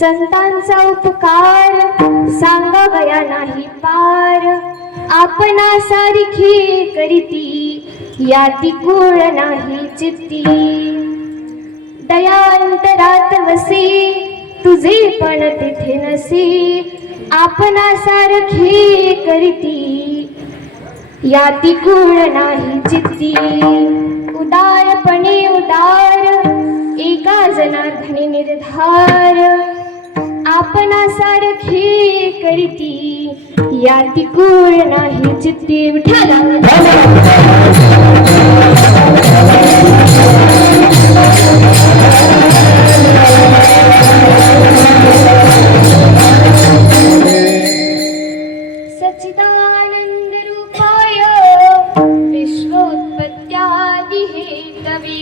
संतांचा उपकार सांगावया नाही पार, आपणा सारखी करीती याती कुळ नाही चित्ती. दयांतरात वसी तुझे पण तिथे नसी, आपणा सारखी करीती याती कुळ नाही चित्ती. उदारपणे उदार एका जनार्दनी निर्धार, आपणा सारखी करीती याती कुळ नाही चित्ती. विठ्ठला सच्चिदानंद रूपाय विश्वोत्पत्त्यादि हेतवे,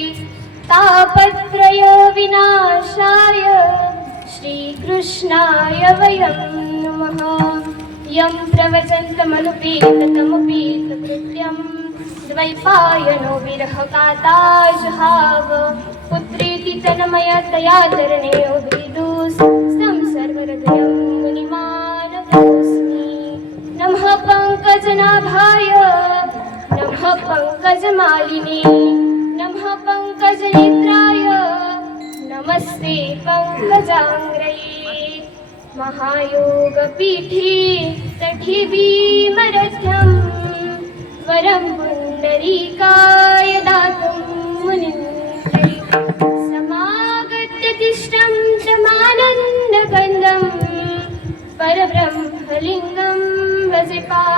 तापत्रय विनाशाय श्रीकृष्णाय वयं नमः. यं प्रवचन्तमनुपेततमुपेतकृत्यं, द्वैपायनो विरहकाताजहाव, पुत्रेति तन्मयतयातरणेयो विदुस् तं सर्वहृदयं मुनिमानतोऽस्मि. नमः पङ्कजनाभाय नमः पङ्कजमालिने, नमः पङ्कजनेत्राय नमस्ते पङ्कजाङ्ग्रये. महायोगपीठे तठिवीमरथ्यं, वरं पुण्डरीकाय दातुं मुनिन्द्रये. समागत्य तिष्ठं तमानन्दकन्दं, परब्रह्मलिङ्गं भजे पाण्डवं.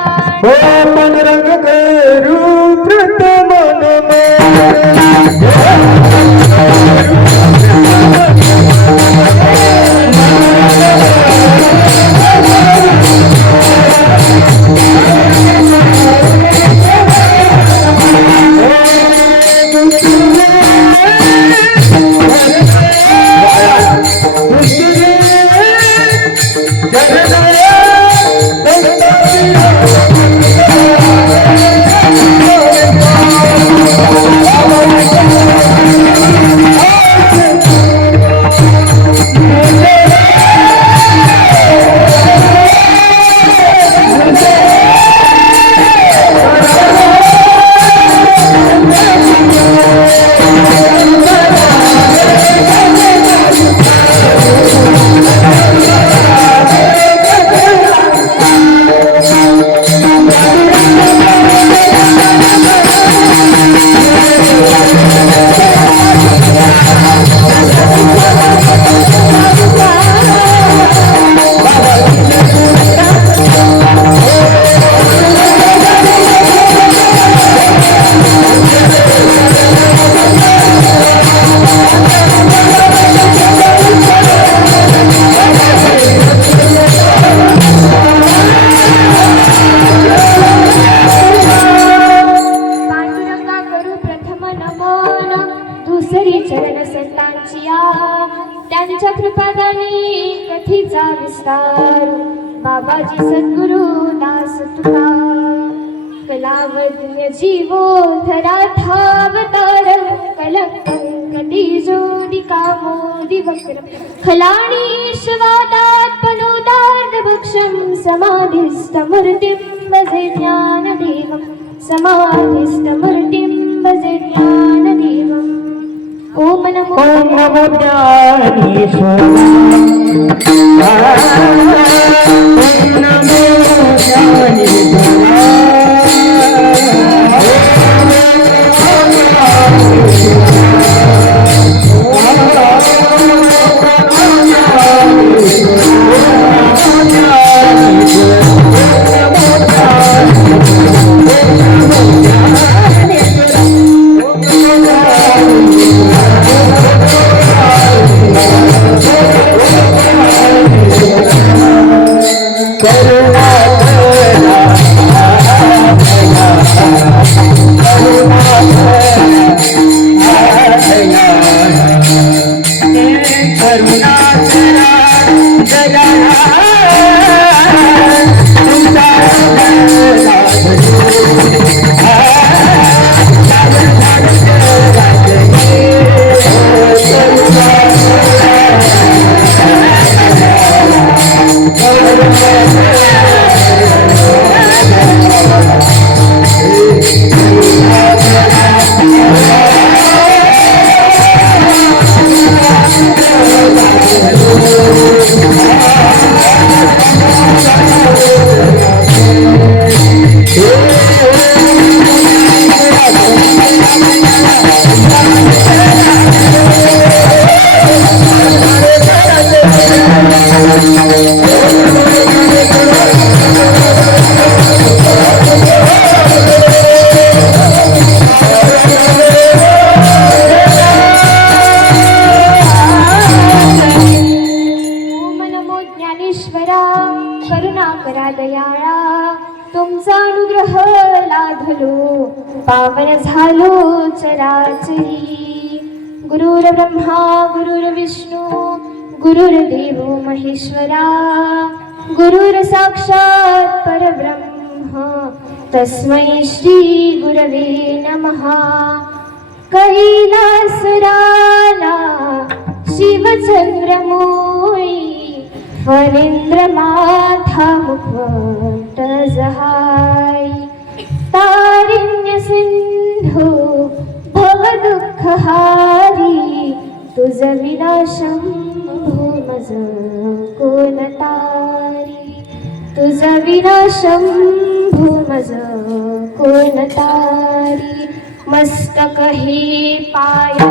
त्यांच्या कृपादानी कथीचा विस्तार, बाबाजी सद्गुरु दास तुका. कलावज्ञ जीवो धरा ठावतार, कलंकटीजोदिका मोदी वक्र. खलाणीश्वादात पनोदार्द भक्षं, समाधिस्थमूर्तिं भजे ज्ञानदेवं, समाधिस्थमूर्तिं भजे ज्ञानदेवम्. ओम नमो ज्ञानेश्वर, ओम नमो करुणा पावन झालो चराचरी. गुरुर्ब्रह्मा गुरुर्विष्णू गुरुर्देव महेश्वरा, गुरुर साक्षात परब्रह्म तस्मै श्री गुरवे नमः. कैलासराला शिवचंद्रमोळी, फणींद्रमाथा मुखवट जहाई. तारिण्य सिंधू भवदुःखहारी, तुझ विनाशं भूमज कोण तारी. तुझ विनाशं भूमज कोण तारी. मस्तक हे पाया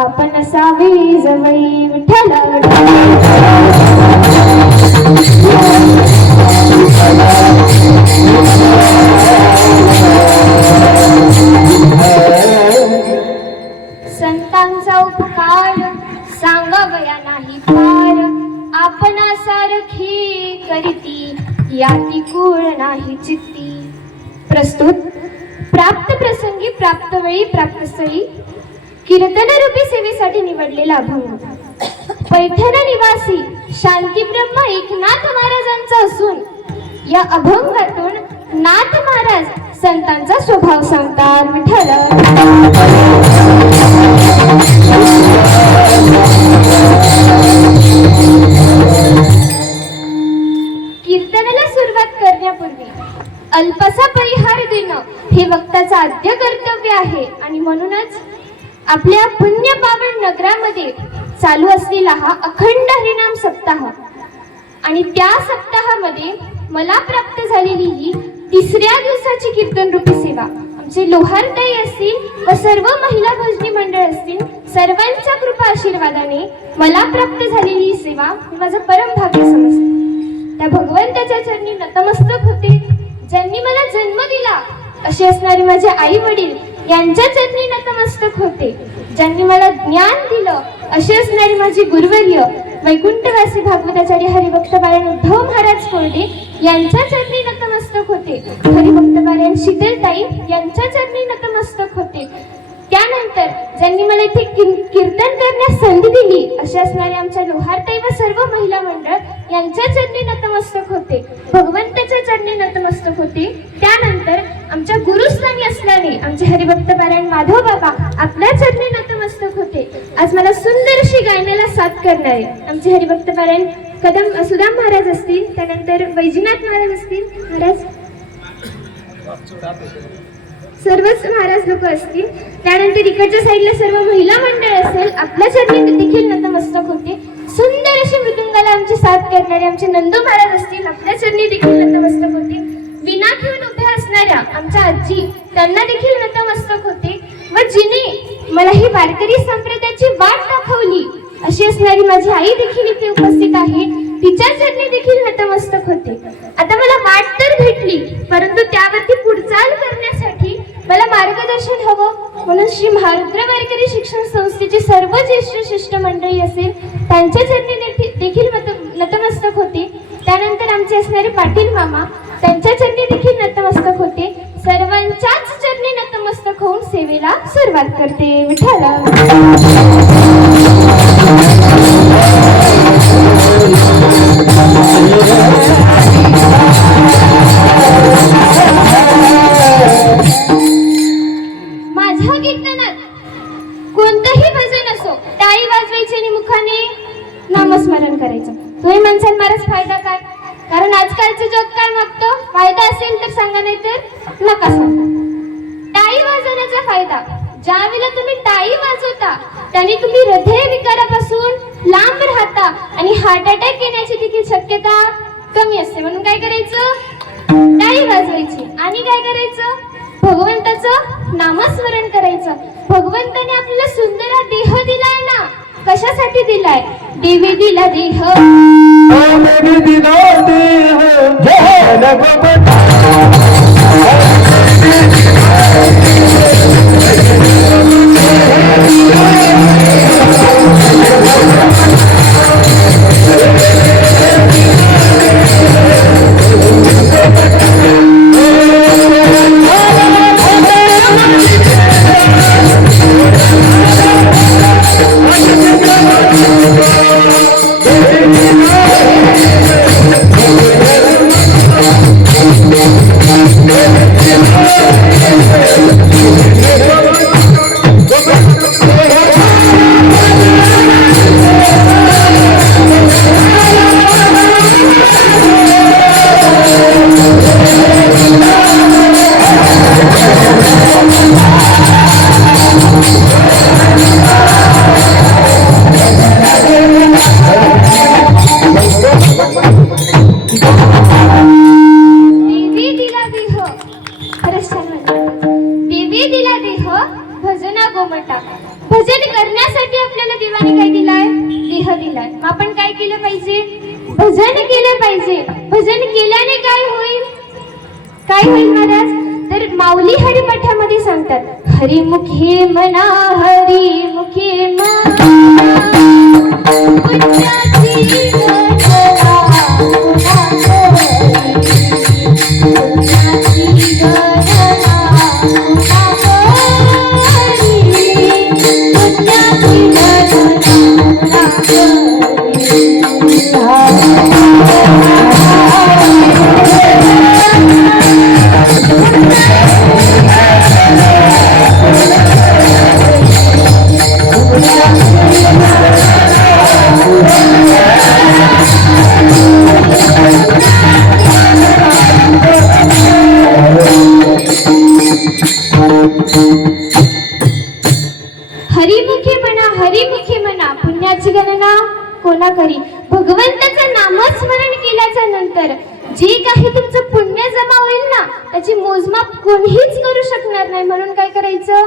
आपण असावे जवई विठ्ठल. संतांचा उपकार सांगावया नाही पार, आपणा सारखी करीती याती कुळ नाही चित्ती. प्रस्तुत प्राप्त प्रसंगी प्राप्त वेळी प्राप्त स्थळी कीर्तनरूपी सेवेसाठी निवडलेला अभंग. पैठण निवासी शांतीब्रह्म एकनाथ महाराजांचा असून या अभंगातून नाथ महाराज संतांचा स्वभाव सांगतात. विठ्ठल. कीर्तनाला सुरुवात करण्यापूर्वी अल्पसा परिहार देणं हे वक्ताचं आद्य कर्तव्य आहे आणि म्हणूनच आपल्या पुण्य पावन नगरामध्ये चालू असलेला हा अखंड हरिनाम सप्ताह आणि त्या सप्ताहामध्ये मला प्राप्त झालेली ही तिसऱ्या दिवसाची कीर्तन रूपी सेवा आमचे लोहारताई असतील व सर्व महिला भजनी मंडळ असतील सर्वांच्या कृपा आशीर्वादाने मला प्राप्त झालेली ही सेवा मी माझं परम भाग्य समजते. त्या भगवंताच्या चरणी नतमस्तक होते. ज्यांनी मला जन्म दिला असे असणारे माझे आई वडील यांच्या चरणी नतमस्तक होते. ज्यांनी मला ज्ञान दिलं असे असणारे माझे गुरुवर्य वैकुंठवासी भागवताचार्य हरिभक्त पारायण उद्धव महाराज कोरडे यांच्या चरणी नतमस्तक होते. हरिभक्त पारायण शीतलताई यांच्या चरणी नतमस्तक होते. त्यानंतर ज्यांनी मला इथे कीर्तन करण्यास संधी दिली असे असणारे आमच्या लोहारताई व सर्व महिला मंडळ यांच्या चरणी नतमस्तक होते. भगवंताच्या चरणी नतमस्तक होते. त्यानंतर आमच्या गुरुस्थानी असणारे आमचे हरिभक्त पारायण माधव बाबा आपल्या चरणी नतमस्तक होते. आज मला सुंदरशी गायनाला साथ करणारे आमचे हरिभक्त पारायण कदम सुदाम महाराज असतील, त्यानंतर वैजनाथ महाराज असतील, महाराज सर्वच महाराज लोक असतील. त्यानंतर इकडच्या साईडला सर्व महिला मंडळ असेल आपल्या चरणी देखील नतमस्तक होते. सुंदर अशी मृदुंगाला आमची साथ करणारे आमचे नंदू महाराज असतील आपल्या चरणी देखील नतमस्तक होते. विना घेऊन उभ्या असणाऱ्या आमच्या आजी त्यांना देखील नतमस्तक होते. व जिने मला ही वारकरी संप्रदायाची वाट दाखवली अशी असणारी माझी आई देखील इथे उपस्थित आहे. तिच्या चरणी देखील नतमस्तक होते. आता मला वाट तर भेटली, परंतु त्यावरती पुढचाल करण्यासाठी मला मार्गदर्शन हवं. म्हणून श्री महारुद्र वारकरी शिक्षण संस्थेची सर्व ज्येष्ठ शिष्टमंडळी असेल त्यांच्या चरणी देखील नतमस्तक होते. त्यानंतर आमचे असणारे पाटील मामा त्यांच्या चरणी देखील नतमस्तक होते. सर्वांच्याच चरणी नतमस्तक होऊन सेवेला सुरुवात करते. विठ्ठला माझ्या कीर्तनात कोणतंही भजन असो टाळी वाजवायची आणि मुखाने नामस्मरण करायचं. तुम्ही म्हणसाल महाराज फायदा काय? कारण आजकालचं जग काय मागतं? फायदा असेल तर सांगा, नाही तर नका सांगा. टाळी वाजवण्याचा फायदा, ज्या वेळेला तुम्ही टाळी वाजवता त्याने तुम्ही हृदय विकारापासून लांब राहता आणि हार्ट अटॅक येण्याची देखील शक्यता कमी असते. म्हणून काय करायचं? टाळी वाजवायची आणि काय करायचं? भगवंताचं नामस्मरण करायचं. भगवंताने आपल्याला सुंदर हा देह दिलाय ना, कशासाठी दिलाय? देवी दिला देह, देवी दिला देह, जय भगवंता. भजन करण्यासाठी आपल्याला देवाने काय दिलाय? देह दिलाय. मग आपण काय केलं पाहिजे? भजन केलं पाहिजे. भजन केल्याने काय होईल? काय होईल महाराज? तर माऊली हरिपाठामध्ये सांगतात, हरिमुखे मना, हरिमुखे मना, पुण्याची गणना पुन्हा करी, पुण्याची गणना पुन्हा करी, पुण्याची गणना हरिमुखे म्हणा, हरिमुखे म्हणा, पुण्याची गणना कोणा करी. भगवंताचं नामस्मरण केल्याच्या नंतर जे काही तुमचं पुण्य जमा होईल ना, त्याची मोजमाप कोणीच करू शकणार नाही. म्हणून काय करायचं?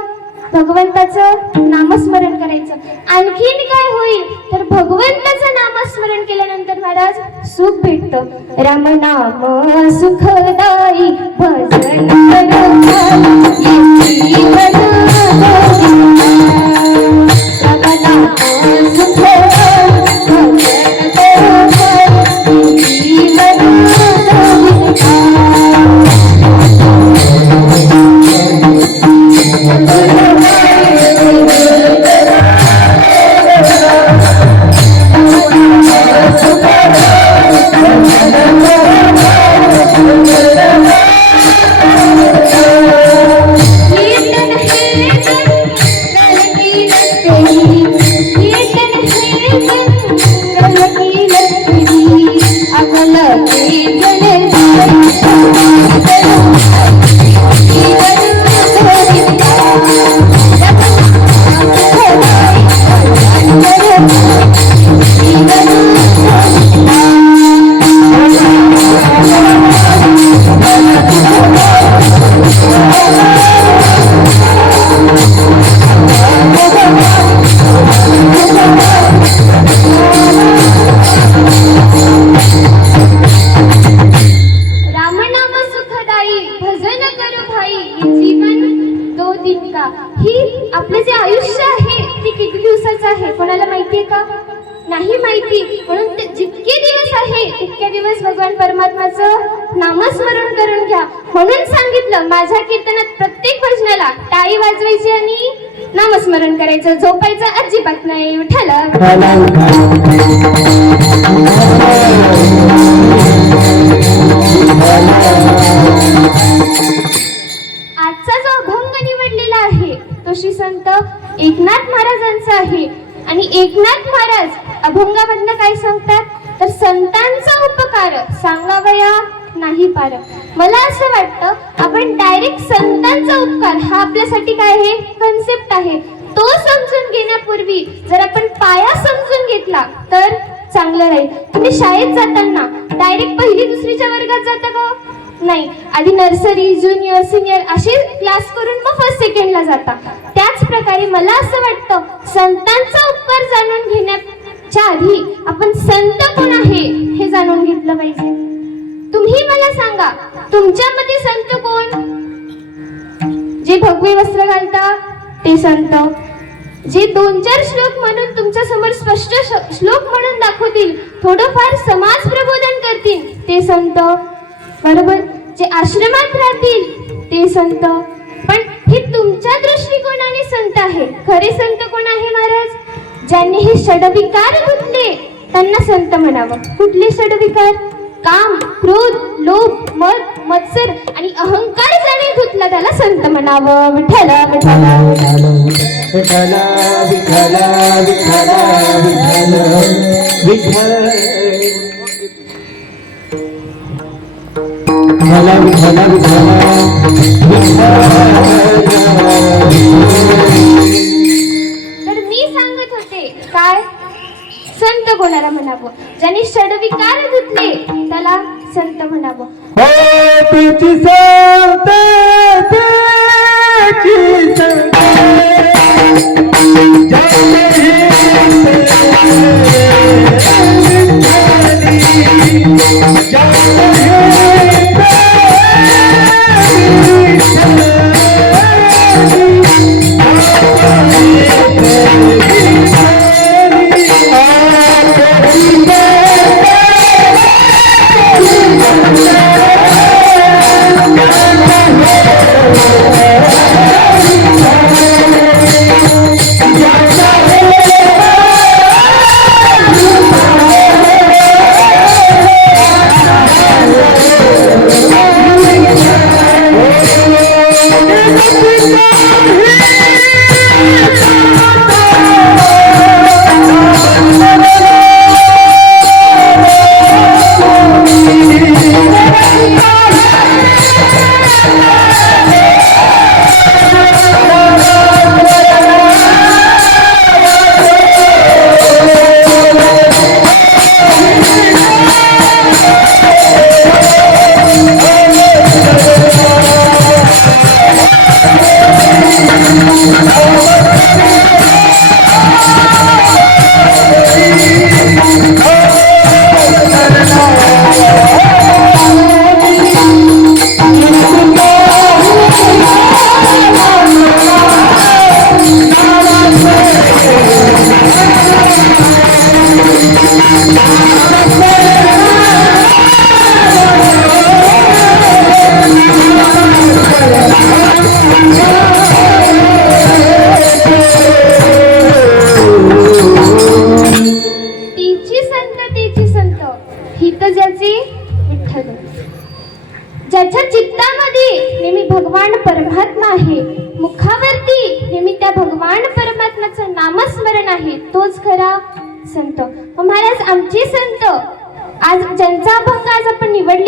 भगवंताचं नामस्मरण करायचं. आणखीन काय होईल? तर भगवंताचं नामस्मरण केल्यानंतर महाराज सुख भेटतं. राम नाम सुखदाई भजन करो रामनाम सुखदाई भजन करू भाई हे जीवन दो दिन का. ही आपलं जे आयुष्य आहे ते किती दिवसाचं आहे कोणाला माहितीये का? नाही माहिती. म्हणून ते जितके दिवस आहे तितके दिवस भगवान परमात्माचं नामस्मरण करून घ्या. म्हणून सांगितलं माझ्या कीर्तनात प्रत्येक भजनाला टाळी वाजवायची आणि नामस्मरण करायचं. झोपायचं अजिबात नाही. उठाला आजचा जो अभंग निवडलेला आहे तो श्री संत एकनाथ महाराजांचा आहे. आणि एकनाथ महाराज अभंगामधनं काय सांगतात तर संतांचा उपकार सांगावया नाही पार. मला असं वाटतं आपण डायरेक्ट संतांचा उपकार हा आपल्यासाठी काय आहे कन्सेप्ट आहे तो समजून घेण्यापूर्वी जर आपण पाया समजून घेतला तर चांगलं राहील. तुम्ही शाळेत जाताना डायरेक्ट पहिली दुसरीच्या वर्गात जाता का? नाही. आधी नर्सरी ज्युनियर सिनियर असे क्लास करून मग फर्स्ट सेकंडला जाता. त्याच प्रकारे मला असं वाटतं संतांचा उपकार जाणून घेण्याच्या आधी आपण संत कोण आहे हे जाणून घेतलं पाहिजे. तुम्ही मला सांगा तुमच्या मते संत कोण? जे भगवे वस्त्र घालता ते संत. जे 2-4 श्लोक म्हणून तुमच्या समोर स्पष्ट श्लोक म्हणून दाखवतील थोडंफार समाज प्रबोधन करतील ते संत. बरोबर. जे आश्रमात राहतील ते संत. पण हे तुमच्या दृष्टिकोनाने संत आहे. खरे संत कोण आहे महाराज? ज्यांनी हे षडविकार धुतले त्यांना संत म्हणावं. कुठले षडविकार? काम, क्रोध, लोभ, मद, मत्सर आणि अहंकार ज्याने धुतला त्याला संत म्हणावं. विठ्ठला विठ्ठला विठ्ठला विठ्ठला विठ्ठला विठ्ठला विठ्ठल विठ्ठला विठ्ठला तर मी सांगत होते काय संत कोणाला म्हणावं? ज्यांनी षडविकार धुतले त्याला संत म्हणावं. तुझी संत तुझी संत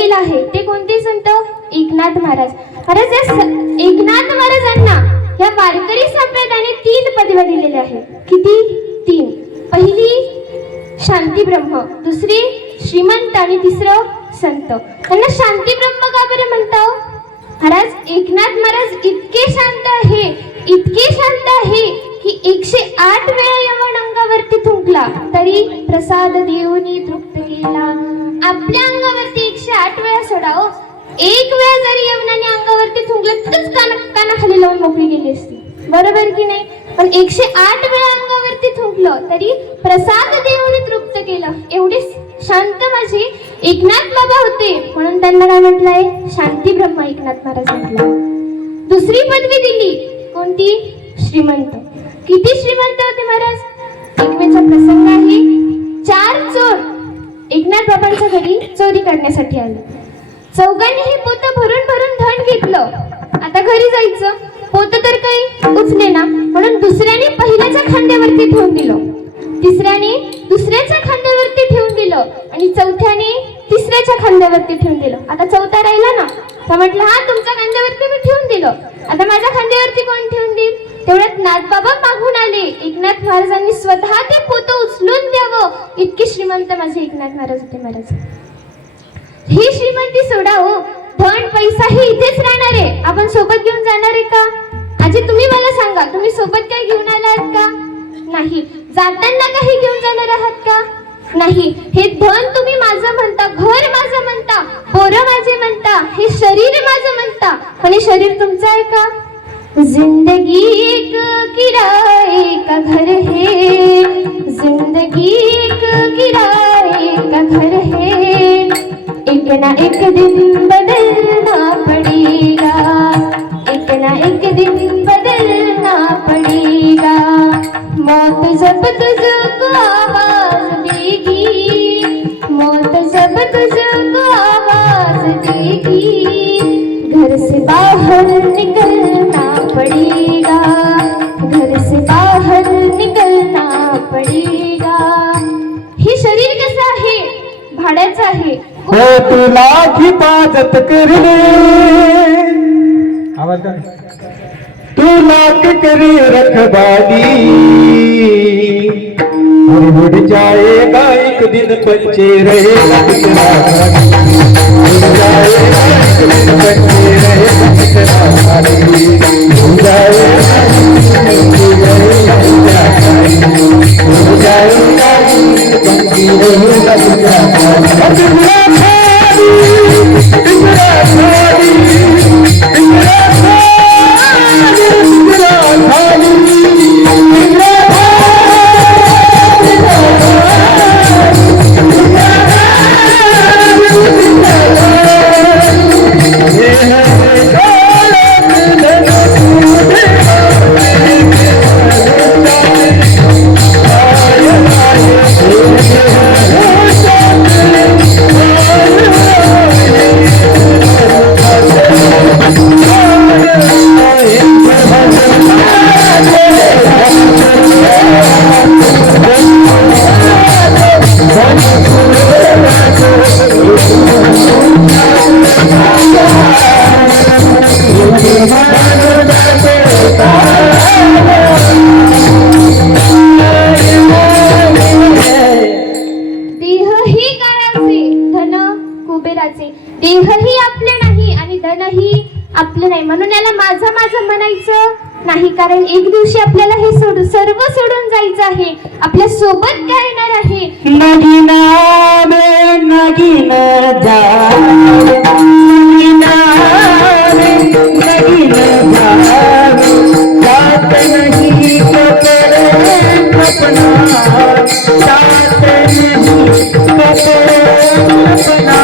केलेलं आहे. ते कोणते संत? एकनाथ महाराज. महाराज एकनाथ महाराजांना या वारकरी संप्रदायाने 3 पदव्या दिलेल्या आहेत. किती? 3. पहिली शांती ब्रह्म, दुसरी श्रीमंत आणि तिसरं संत. त्यांना शांती ब्रह्म का बरं म्हणता? महाराज एकनाथ महाराज इतके शांत आहे की 108 वेळा यवन अंगावरती थुंकला तरी प्रसाद देऊनी तृप्त केला. आपल्या अंगावरती 108 वेळा सोडाव, एक वेळा जरी यवनाने अंगावरती थुंकलं तर कानाखाली लावून मोकळी गेली असती, बरोबर की नाही? पण 108 वेळा अंगावरती थुंकलं तरी प्रसाद देऊनी तृप्त केलं. एवढे शांत माझे एकनाथ बाबा होते, म्हणून त्यांना काय म्हटलंय? शांती ब्रह्म एकनाथ महाराज म्हटलं. दुसरी पदवी दिली कोणती? श्रीमंत. किती श्रीमंत होते महाराज? एक वेळचा प्रसंग आहे. 4 चोर एकनाथ बाबांच्या घरी चोरी करण्यासाठी आले. चौघांनी हे पोतं भरून भरून धन घेतलं. आता घरी जायचं, पोतं तर काही उचले ना, म्हणून दुसऱ्याने पहिल्याच्या खांद्यावरती ठेवून दिलं, तिसऱ्याने दुसऱ्याच्या खांद्यावरती ठेवून दिलं आणि चौथ्याने तिसऱ्याच्या खांद्यावरती ठेवून दिलं. आता चौथा राहिला ना, तर म्हटलं हा तुमच्या खांद्यावरती मी ठेवून दिलं, आता माझ्या खांद्यावरती कोण ठेवून देईल? तेवढ्यात नाथबाबा मागून आले. एकनाथ महाराजांनी स्वतः ते पोतं उचलून द्यावं इतके श्रीमंत माझे एकनाथ महाराज होते. महाराज ही श्रीमंती सोडा हो, धन पैसा हे इथेच राहणार आहे, आपण सोबत घेऊन जाणार आहे का? आजी तुम्ही मला सांगा, तुम्ही सोबत काही घेऊन आला आहात का? नाही. जाताना काही घेऊन जाणार आहात का? नाही. हे धन तुम्ही माझं म्हणता, घर माझं म्हणता, पोरं माझे म्हणता, हे शरीर माझं म्हणता, पण हे शरीर तुमचं आहे का? जिंदगी एक किराए का घर है, जिंदगी एक किराए का घर है, एक ना एक दिन बदलना पड़ेगा, एक ना एक दिन बदलना पड़ेगा. मौत जब तुझको आवाज देगी, मौत जब तुझको आवाज देगी, घर से बाहर निकलना पड़ेगा, घर से बाहर निकलना पड़ेगा. हे शरीर कसं आहे? भाड्याचं आहे. हो तुला हिफाजत करले, आवाज का? तुला करे रखवाली, उड़ जाएगा एक दिन बच्चे रहेगा तेरा साथी, उड़ जाएगा एक दिन बच्चे रहेगा तेरा साथी, उड़ जाएगा एक दिन रहेगा तेरा साथी, उड़ जाएगा एक दिन रहेगा तेरा साथी. तेरा साथी, तेरा देहही आपले नाही आणि धनही आपले नाही, म्हणून याला माझं माझं म्हणायचं नाही. कारण एक दिवशी आपल्याला हे सर्व सोडून जायचं आहे. आपल्या सोबत काय येणार आहे? नगीना में नगीना जा, नगीना में नगीना जा, साथ नहीं तो तेरे अपना, साथ नहीं तो तेरे अपना.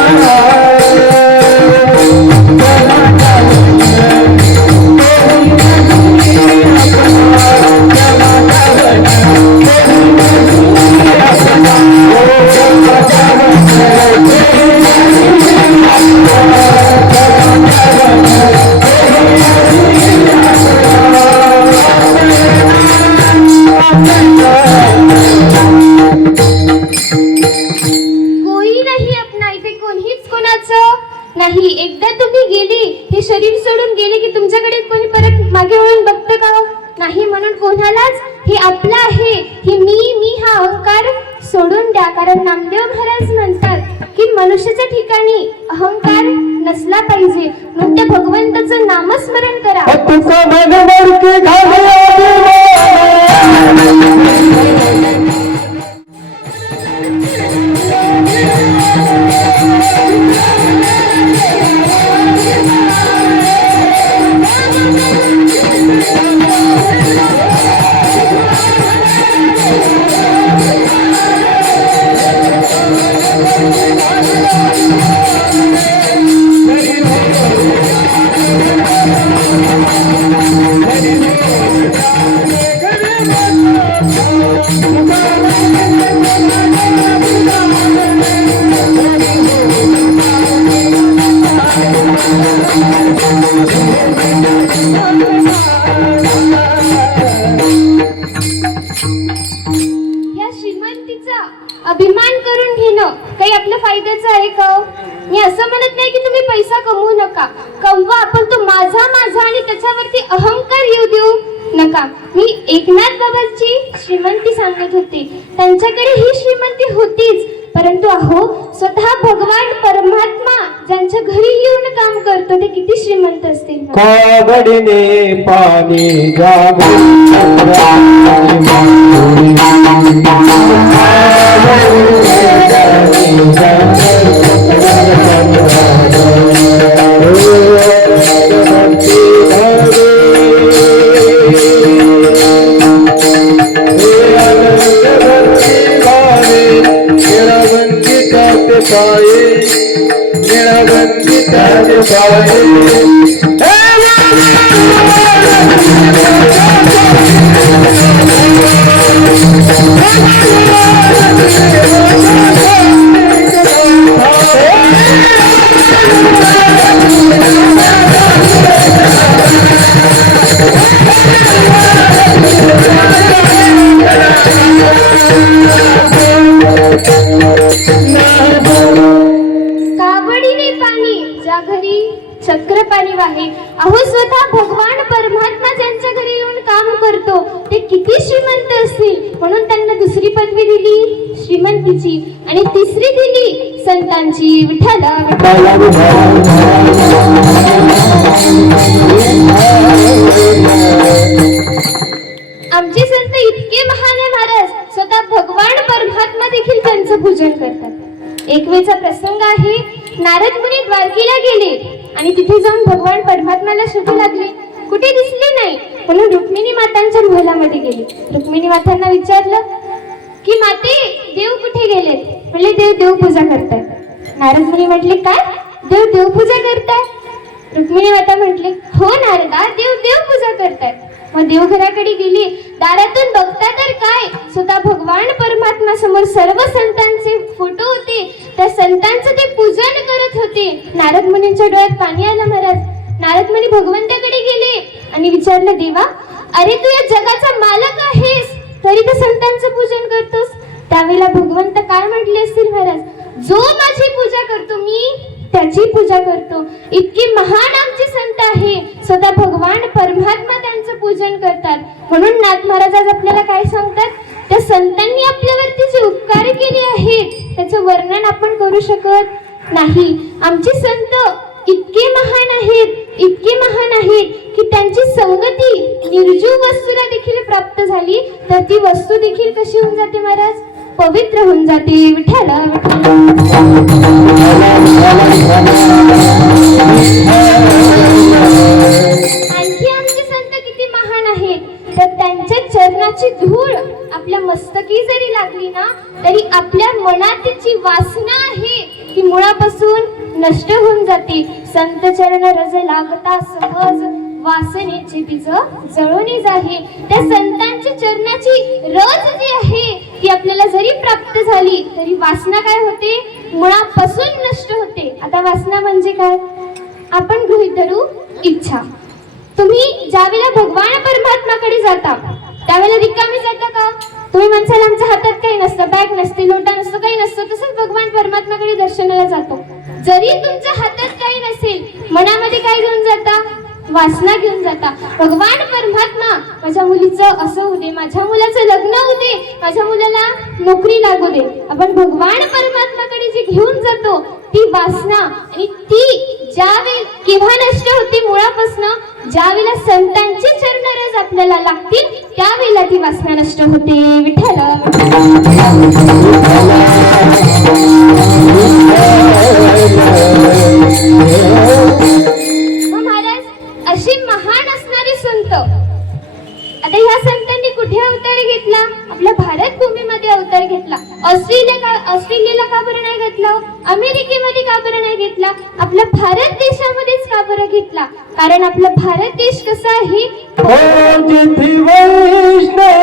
पण कोणालाच हे आपलं आहे, हे मी हा अहंकार सोडून द्या. कारण नामदेव महाराज म्हणतात की मनुष्याच्या ठिकाणी अहंकार नसला पाहिजे, म्हणून त्या भगवंताचं नामस्मरण करा. तुका मन मरके घालया या श्रीमंतीचा अभिमान करून घेणं काही आपल्या फायद्याचं आहे का? मी असं म्हणत नाही की तुम्ही पैसा कमवू नका, कमवा, पण तो माझा आणि त्याच्यावरती अहंकार येऊ देऊ नका. मी एकनाथ बाबांची श्रीमंती सांगत होते, त्यांच्याकडे ही श्रीमंती होतीच, परंतु अहो स्वतः भगवान परमात्मा ज्यांच्या घरी येऊन काम करतो ते किती श्रीमंत असतील. कागडीने पाणी जागो कावडीने पाणी ज्या घरी चक्र पाणी वाहे. अहो स्वतः भगवान परमात्मा ज्यांच्या घरी येऊन काम करतो ते किती श्रीमंत असतील, म्हणून त्यांना दुसरी पदवी दिली श्रीमंतीची, आणि तिसरी दिली संतांची. विठ्ठला आमचे संत इतके महान आहे महाराज, स्वतः भगवान परमात्मा देखील त्यांचं पूजन करतात. एक वेळचा प्रसंग आहे, नारद मुनी द्वारकेला गेले आणि तिथे जाऊन भगवान परमात्म्याला शोधू लागले, कुठे दिसले नाही, म्हणून रुक्मिणी मातांच्या महलामध्ये गेले. रुक्मिणी मातांना विचारलं की माते देव कुठे गेलेत? म्हणले देव देवपूजा करतायत. नारद मुनी म्हटले काय देव देवपूजा करतायत? रुक्मिणी माता म्हटले हो नारदा, देव देवपूजा करतायत. मग देवघराकडे गेली, दारातून बघता तर काय, स्वतः भगवान परमात्मा समोर सर्व संतांचे फोटो होते, त्या संतांचं ते पूजन करत होते. नारद मुनींच्या डोळ्यात पाणी आलं महाराज. नारद मुनी भगवंताकडे गेले आणि विचारलं देवा, अरे तू या जगाचा मालक आहेस, तरी तर संतांचं पूजन करतोस. त्यावेळेला भगवंत काय म्हटले असतील महाराज, जो माझी पूजा करतो मी त्याची पूजा करतो. इतकी महान आमची संत आहे, स्वतः भगवान परमात्मा त्यांचं पूजन करतात. म्हणून नाथ महाराज आज आपल्याला काय सांगतात, त्या संतांनी आपल्यावरती जे उपकार केले आहेत त्याचं वर्णन आपण करू शकत नाही. आमचे संत इतके महान आहेत, इतके महान आहेत की त्यांची संगती निर्जीव वस्तूला देखील प्राप्त झाली तर ती वस्तू देखील कशी होऊन जाते महाराज, पवित्र होऊन जाते. विठ्ठला आणखी आमचे संत किती महान आहेत, तर त्यांच्या चरणाची धूळ आपल्या मस्तकी जरी लागली ना तरी आपल्या मनात जी वासना आहे ती मुळापासून नष्ट होऊन जाते. संत चरण रज लागता सहज वासनेचे बीज जळून जाहे. त्या संतांच्या चरणाची रज जी आहे ती आपल्याला जरी प्राप्त झाली तरी वासना काय होते, मुळापासून नष्ट होते. आता वासना म्हणजे काय, आपण गृहीत धरू इच्छा. तुम्ही ज्यावेळेला भगवान परमात्माकडे जाता त्यावेळेला रिकामी जाता का? तुम्ही म्हणसाल आमच्या हातात काही नसतं, बॅग नसते, लोटा नसतो, काही नसतं. तसंच भगवान परमात्माकडे दर्शनाला जातो. जरी तुमच्या हातात काही नसेल, मनामध्ये काय घेऊन जाता, वासना घेऊन जाता. भगवान परमात्मा माझ्या मुलीचं असं होऊ दे, माझ्या मुलाचं लग्न होऊ दे, माझ्या मुलाला नोकरी लागू दे. आपण भगवान परमात्माकडे जी घेऊन जातो ती वासना, आणि ती ज्यावेळी केव्हा नष्ट होते मुळापासनं, ज्यावेळेला संतांचे चरणरज आपल्याला लागतील त्यावेळेला ती वासना नष्ट होते. विठ्ठल महाराज, अशी महान असणारी संत, आता ह्या संतांनी कुठे अवतार घेतला? आपल्या भारत भूमीमध्ये अवतार घेतला. ऑस्ट्रेलियाला का बरं नाही घेतला? अमेरिकेमध्ये का बरं नाही घेतला? आपल्या भारत देशामध्येच का बरं घेतला? कारण आपला भारत देश कसा आहे? जिथी वैष्णवाची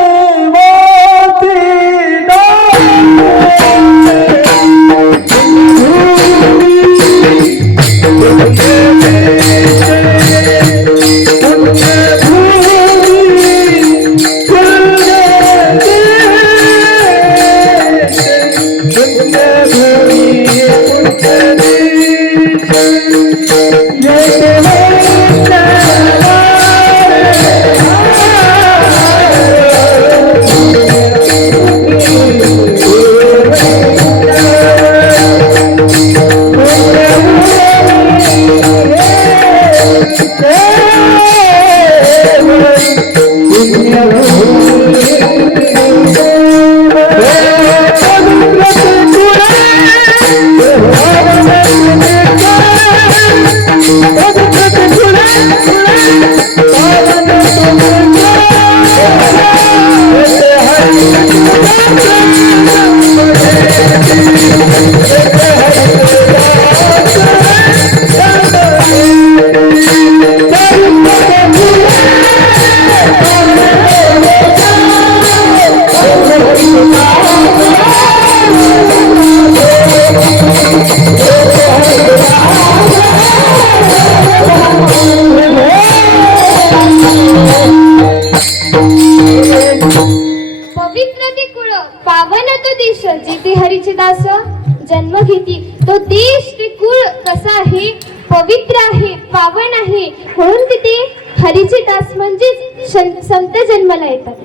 पवित्र ते कुळ, पावन तो देश, जिथे हरीचे दास जन्म घेती. तो देश, ते कुळ कसा आहे? पवित्र आहे, पावन आहे, म्हणून तिथे हरीचे दास म्हणजे संत जन्माला येतात.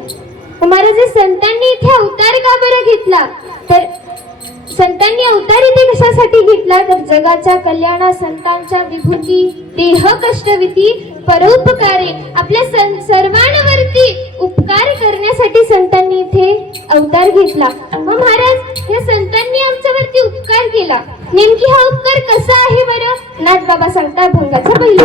महाराज, संतांनी इथे अवतार का बरं घेतला? तर संतांनी अवतार इथे कशासाठी घेतला? तर जगाच्या कल्याणा, संतांच्या विभूती, देह कष्टविती, परोपकारे, आपल्या सर्वांवरती उपकार करण्यासाठी संतांनी इथे अवतार घेतला. मग महाराज, या संतांनी आमच्यावरती उपकार केला, नेमकी हा उपकार कसा आहे बरं? नाथ बाबा सांगता भंगाचा पहिला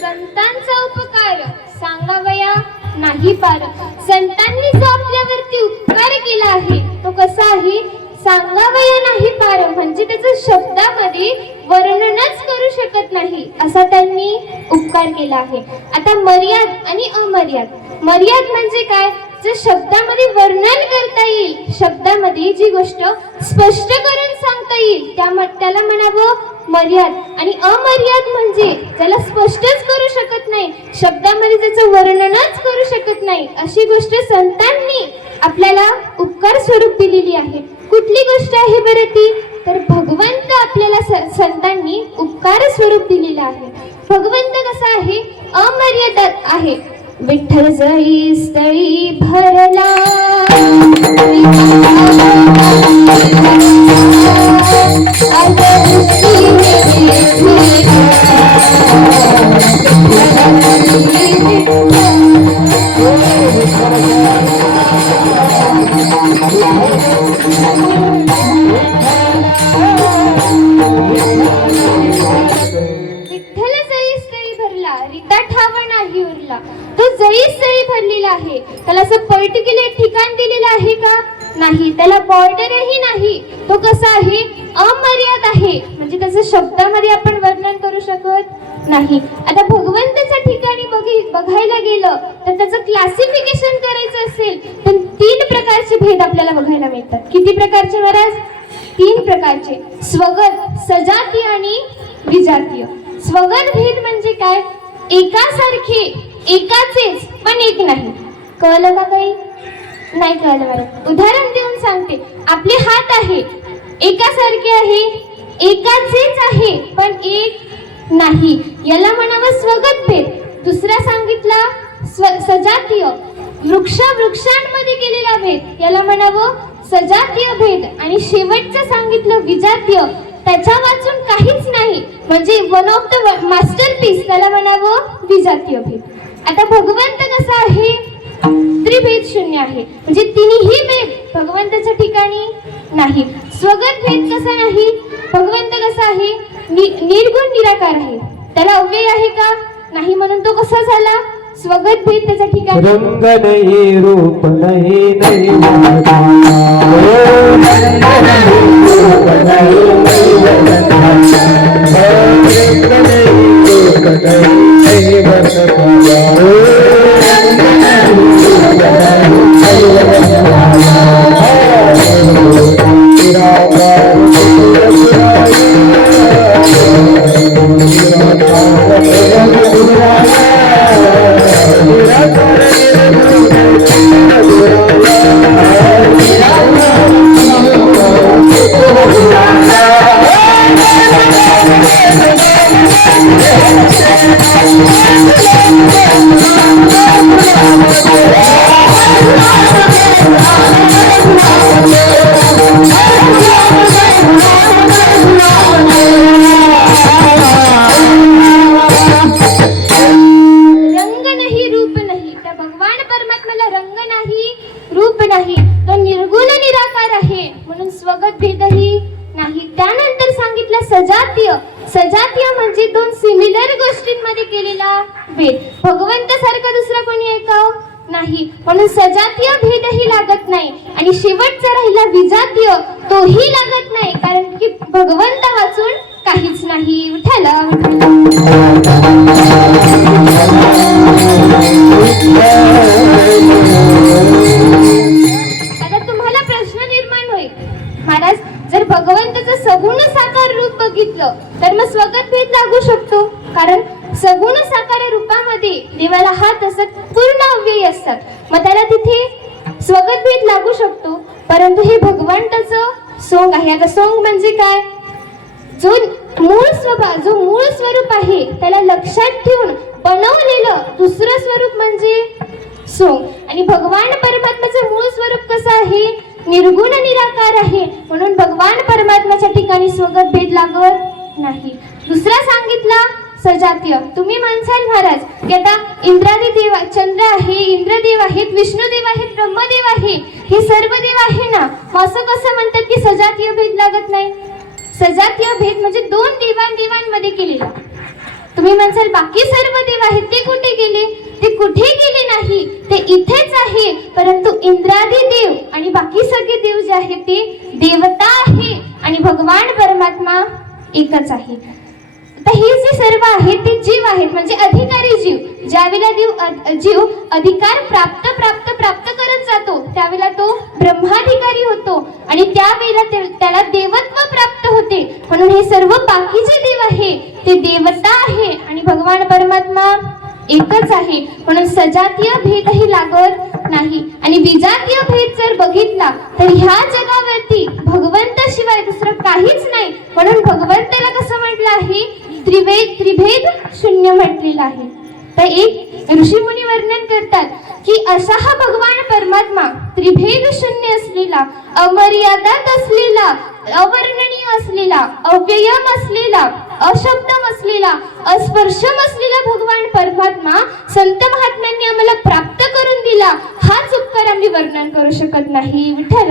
संतांचा उपकार सांगावया नाही पार. संतांनी जो आपल्यावरती उपकार केला आहे तो कसा आहे सांगावया नाही पार. म्हणजे त्याचं शब्दामध्ये वर्णनच करू शकत नाही असा त्यांनी उपकार केला आहे. आता मर्याद आणि अमर्याद. मर्याद म्हणजे काय, जे शब्दामध्ये वर्णन करता येईल, शब्दामध्ये जी गोष्ट स्पष्ट करून सांगता येईल त्याला म्हणावं मर्याद. आणि अमर्याद म्हणजे ज्याला स्पष्टच करू शकत नाही, शब्दामध्ये त्याचं वर्णनच करू शकत नाही, अशी गोष्ट संतांनी आपल्याला उपकार स्वरूप दिलेली आहे. कुठली गोष्ट आहे बरं ती, तर भगवंत आपल्याला संतांनी उपकार स्वरूप दिलेला आहे. भगवंत कसा आहे, अमर्यादित आहे. विठ्ठल जळी स्थळी भरला तो जळी भरलेला आहे. त्याला असं पर्टिक्युलर ठिकाण दिलेलं आहे का, नाही. त्याला बॉर्डरही नाही. तो कसा आहे, अमर्याद आहे. म्हणजे त्याचं शब्दामध्ये आपण वर्णन करू शकत नाही. आता भगवंताच्या ठिकाणी बघायला गेलं तर त्याचं क्लासिफिकेशन करायचं असेल तर 3 प्रकारचे भेद आपल्याला बघायला मिळतात. किती प्रकारचे महाराज, 3 प्रकारचे. स्वगत, सजातीय आणि विजातीय. स्वगत भेद म्हणजे काय, एकासारखे, एकाचेच पण एक नाही. कळलं का काही, नाही कळलं बरं. उदाहरण देऊन सांगते. आपले हात आहे, एकासारखे आहे, एकाचेच आहे पण एक नाही, याला म्हणावं स्वगत भेद. दुसरा सांगितला सजातीय, वृक्षांमध्ये केलेला भेद, याला म्हणावं सजातीय भेद. आणि शेवटचं सांगितलं विजातीय, त्याच्या वाचून काहीच नाही, म्हणजे वन ऑफ द मास्टरपीस, त्याला म्हणावं विजातीय भेद. आता भगवंत कसा आहे, त्रिभेद शून्य आहे. म्हणजे तिन्ही भेद भगवंताच्या ठिकाणी नाही. स्वगत भेद कसा नाही, भगवंत कसा आहे, निर्गुण निराकार आहे. त्याला अव्यय आहे का, नाही. म्हणून तो कसा झाला, स्वगत भेद त्याच्या ठिकाणी. रंग नाही, रूप नाही, सजातीय म्हणजे 2 सिमिलर गोष्टींमध्ये केलेला भेद. भगवंत सारखा दुसरा कोणी आहे का, नाही, म्हणून सजातीय भेदही लागत नाही आणि शेवटचा राहिला विजातीय तोही लागत नाही, कारण की भगवंत वाचून काहीच नाही. विठ्ठल आता तुम्हाला प्रश्न निर्माण होईल, महाराज जर भगवंताचं सगुण साकार रूप बघितलं तर मग स्वगत भेद लागू शकतो, कारण सगुण साकार रूपामध्ये देवाला हात असत पूर्ण अव्ययी असतात, मग त्याला तिथे स्वगत भेद लागू शकतो. परंतु हे भगवंताचं सोंग आहे. आता सोंग म्हणजे काय? जो मूळ स्वरूप आहे त्याला लक्षात ठेवून बनवलेलं दुसरं स्वरूप म्हणजे सोंग. आणि भगवान परमात्म्याचं मूळ स्वरूप कसं आहे? निर्गुण निराकार आहे, म्हणून भगवान परमात्म्याच्या ठिकाणी स्वगत भेद लागत नाही. दुसरा सांगितला सजातीय. तुम्ही म्हणसाल महाराज की आता इंद्रादी देव, चंद्र आहे, इंद्रदेव आहेत, विष्णुदेव आहेत, ब्रह्मदेव आहे, हे सर्व देव आहे ना, असं कसं म्हणतात की सजातीय भेद लागत नाही? सजातीय भेद म्हणजे दोन देवांमध्ये केलेला. तुम्ही म्हणसाल बाकी सर्व देव आहेत ते कुठे गेले? ते कुठे गेले नाही, ते इथेच आहे. परंतु इंद्रादी देव आणि बाकी सगळे देव जे आहेत ते देवता आहे आणि भगवान परमात्मा एकच आहे. आता हे जे सर्व आहेत ते जीव आहेत, म्हणजे अधिकारी जीव. ज्यावेळेला जीव अधिकार प्राप्त करत जातो त्यावेळेला तो ब्रह्माधिकारी होतो आणि त्यावेळेला त्याला देवत्व प्राप्त होते. म्हणून हे सर्व बाकीचे देव आहे ते देवता आहे आणि भगवान परमात्मा एकच आहे, म्हणून सजातीय भेदही लागत नाही. आणि विजातीय भेद जर बघितला तर ह्या जगावरती भगवंताशिवाय दुसरं काहीच नाही, म्हणून भगवंताला कसं म्हटलं आहे? त्रिभेद शून्य म्हटलेलं आहे. तर एक ऋषीमुनी वर्णन करतात की असा हा भगवान परमात्मा त्रिभेद शून्य असलेला, अमर्यादित असलेला, अवर्णनीय असलेला, अव्ययम असलेला, अशब्दम असलेला, अस्पर्शम असलेला भगवान परमात्मा संत महात्म्यांनी आम्हाला प्राप्त करून दिला. हाच उपकार आम्ही वर्णन करू शकत नाही. विठ्ठल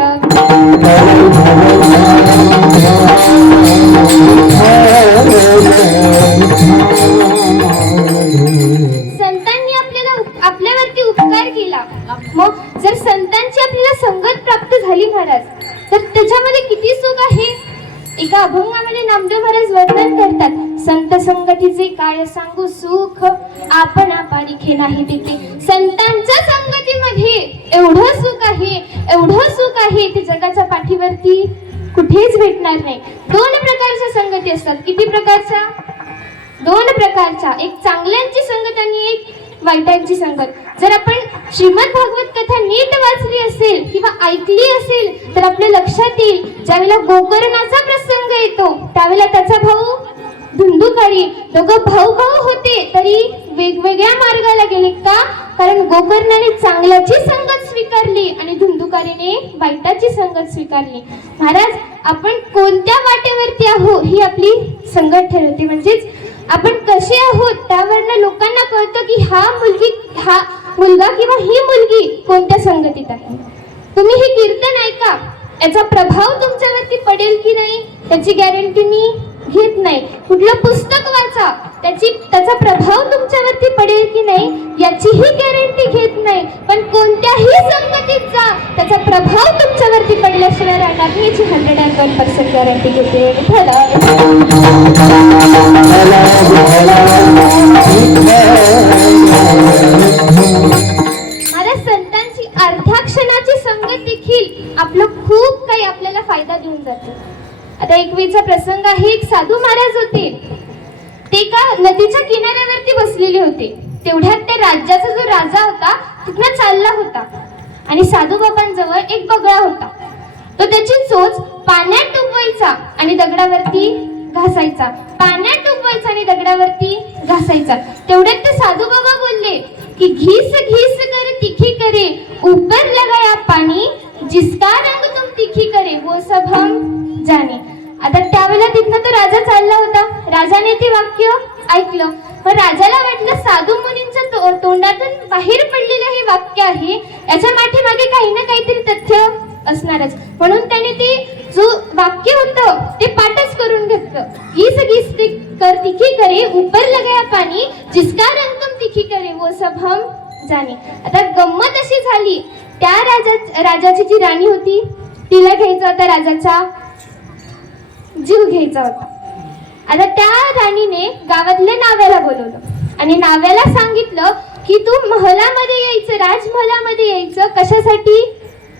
संतांनी आपल्यावरती उपकार केला, मग जर संतांची आपल्याला संगत प्राप्त झाली महाराज तर त्याच्यामध्ये किती सुख आहे. एका अभंगामध्ये नामदेव महाराज वर्णन करतात, संत संगतीचे काय सांगू सुख, आपण पारिखे नाही तिथे. संतांच्या संगतीमध्ये एवढं सुख आहे ते जगाच्या पाठीवरती कुठेच भेटणार नाही. दोन प्रकारच्या संगती असतात. किती प्रकारच्या? दोन प्रकारच्या. एक चांगल्यांची संगत आणि एक वाईटांची संगत. जर आपण श्रीमद भागवत कथा नीट वाचली असेल किंवा ऐकली असेल तर आपल्या लक्षात येईल, ज्यावेळेला गोकर्णाचा प्रसंग येतो त्यावेळेला त्याचा भाऊ धुंदुकारी, दोघं भाऊ होते तरी वेगवेगळ्या मार्गाला गेले. का? कारण गोकर्णाने चांगल्याची संगत स्वीकारली आणि धुंदुकारीने वाईटाची संगत स्वीकारली. महाराज आपण कोणत्या वाटेवरती आहोत ही आपली संगत ठरवते. म्हणजेच आपण कसे आहोत त्यावरनं लोकांना कळतं की हा मुलगा किंवा ही मुलगी कोणत्या संगतीत आहे. तुम्ही हे कीर्तन ऐका, याचा प्रभाव तुमच्यावरती पडेल की नाही त्याची गॅरंटी मी घेत नाही. कुठलं पुस्तक वाचा, त्याचा प्रभाव तुमच्यावरती पडेल की नाही याचीही गॅरंटी घेत नाही. पण कोणत्याही संगतीत जा, त्याचा प्रभाव तुमच्यावरती पडल्याशिवाय राहणार नाही याची 101% गॅरंटी घेते. मला संतांची अर्धाक्षणाची संगत देखील आपलं खूप काही आपल्याला फायदा देऊन जाते. आता एक वेळचा प्रसंग आहे, एक साधू महाराज होते, ते का नदीच्या किनाऱ्यावरती बसलेले होते. तेवढ्यात त्या राज्याचा जो राजा होता तिथनं चालला होता आणि साधू बाबांजवळ एक बगळा होता. तो त्याची चोच पाण्यात डुबवायचा आणि दगडावरती घासायचा, पाण्यात डुबवायचा आणि दगडावरती घासायचा. तेवढ्यात ते साधू बाबा बोलले की घीस घीस कर तिखी करे, ऊपर लगाया पाणी, जिसका रंग तुम तिखी करे वो सब हम जाने. आता त्यावेळेला तिथनं तो राजा चालला होता. राजाने ते वाक्य ऐकलं. पण राजाला वाटलं साधू मुनींच्या तोंडातून बाहेर पडलेलं हे वाक्य आहे, याच्या पाठीमागे काही ना काहीतरी तथ्य असणारच. म्हणून त्याने ते जो वाक्य होतं ते पाठच करून घेतलं. घीस घीस कर तिखी करे, ऊपर लगाया पाणी, जिसका रंग तुम तिखी करे वो सब हम जाणे. आता गंमत अशी झाली, त्या राजाची जी राणी होती तिला घ्यायचा होता राजाचा जीव घ्यायचा होता. आता त्या राणीने गावातल्या नाव्याला बोलवलं आणि नाव्याला सांगितलं की तू महलामध्ये यायचं, राजमहलामध्ये यायचं. कशासाठी?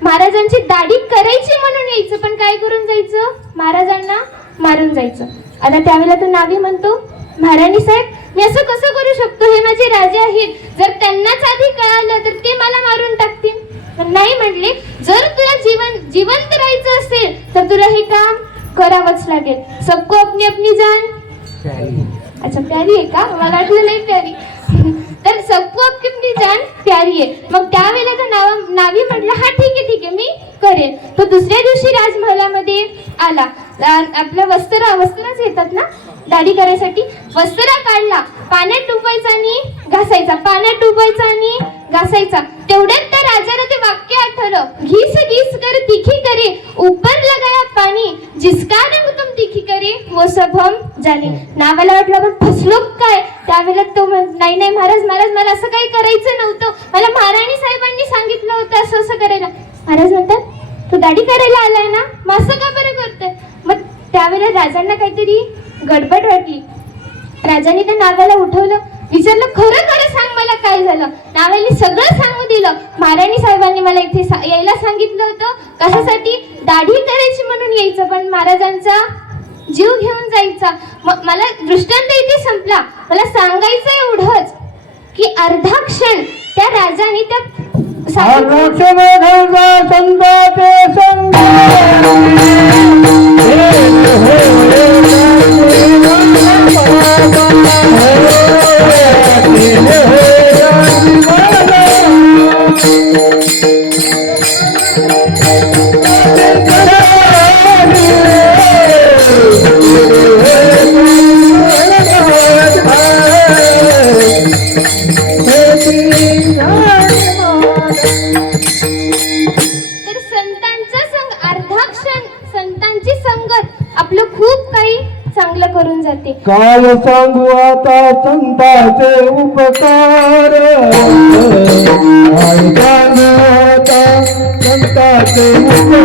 महाराजांची दाढी करायची म्हणून यायचं, पण काय करून जायचं? महाराजांना मारून जायचं. आता त्यावेळेला तो नावी म्हणतो, महाराणी साहेब, मी असं कसं करू शकतो? हे माझे राजे आहेत, जर त्यांनाच आधी कळालं तर ते मला मारून टाकतील. पण नाही म्हणले, जर तुला जिवंत राहायचं असेल तर तुला हे काम करावंच लागेल. सबको अपनी अपनी जान. अच्छा, प्यारी आहे का? मला वाटलं नाही प्यारी. तर सबको अपनी अपनी जान प्यारी आहे. मग त्यावेळेला तर नावी म्हटलं, हा ठीक आहे मी करेन. तो दुसऱ्या दिवशी राजमहलामध्ये आला. आपल्या वस्त्रच येतात ना दाढी करायसाठी. वस्त्रा काढला, पाण्यात डुबायचा आणि घासायचा, पाण्यात डुबायचा आणि घासायचा. तेवढ्यात त्या राजाला ते वाक्य आठवलं, घिस घिस कर तीखी करे, ऊपर लगाया पाणी, जिसका रंग तुम तीखी करे वो सब हम जाने. नावाला वाटलं आपण फसलो काय. त्यावेळेला तो नाही महाराज मला असं काही करायचं नव्हतं, मला महाराणी साहेबांनी सांगितलं होतं असं करायला. महाराज म्हणतात, तू दाढी करायला आलाय ना, मग असं का बरं करतोय? मग त्यावेळेला राजांना काहीतरी गडबड वाटली. राजाने त्या नाव्याला उठवलं, विचारलं, खरं खरं सांग मला काय झालं? नाव्याने सगळं सांगू दिलं. महाराणी साहेबांनी मला इथे यायला सांगितलं होतं. कशासाठी? दाढी करायची म्हणून यायचं, पण महाराजांचा जीव घेऊन जायचा. मला दृष्टांत इथे संपला. मला सांगायचं एवढंच की अर्धा क्षण त्या राजाने त्या संतांची संगत आपलं खूप काही चांगलं करून जाते. काय सांगू आता संतांचे उपकार, काय सांगू आता संतांचे उपकार,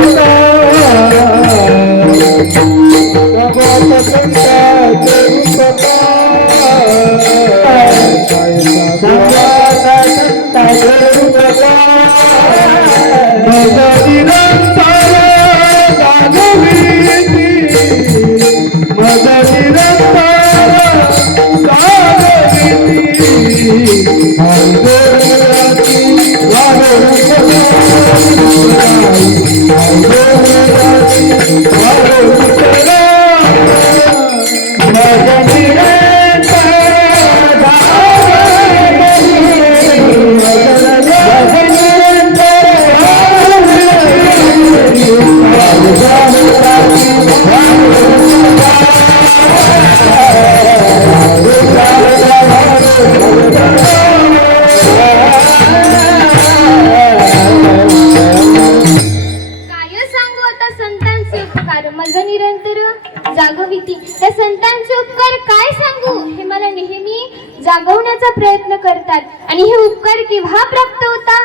संतांचे उपकार, काय सांगू आता संतांचे उपकार. त्या संतांचे उपकार काय सांगू, हे मला नेहमी जागवण्याचा प्रयत्न करतात. आणि हे उपकार केव्हा प्राप्त होता?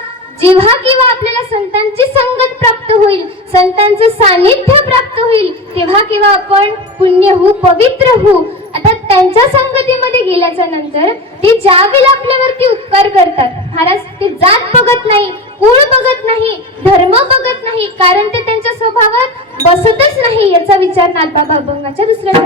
जेव्हा केव्हा आपल्याला संतांची संगत प्राप्त होईल, संतांचे सानिध्य प्राप्त होईल, तेव्हा केव्हा आपण पुण्य होऊ, पवित्र होऊ. आता त्यांच्या संगतीमध्ये गेल्याच्या नंतर ते ज्यावेळेला आपल्यावरती उपकार करतात, महाराज ते जात बघत नाही, कुळ बघत नाही, धर्म बघत नाही, कारण ते त्यांच्या स्वभावात बसतच नाही. याचा विचार नाथबाबा अभंगाच्या दुसऱ्या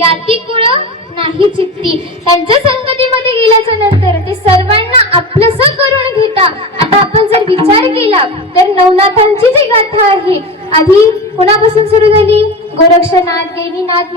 याती कुळ नाही चित्ती. त्यांच्या संगतीमध्ये गेल्याच्या नंतर ते सर्वांना आपलंसं करून घेता. आता आपण जर विचार केला तर नवनाथांची जी गाथा आहे आधी कोणापासून सुरू झाली? गोरक्षनाथ, गैनीनाथ,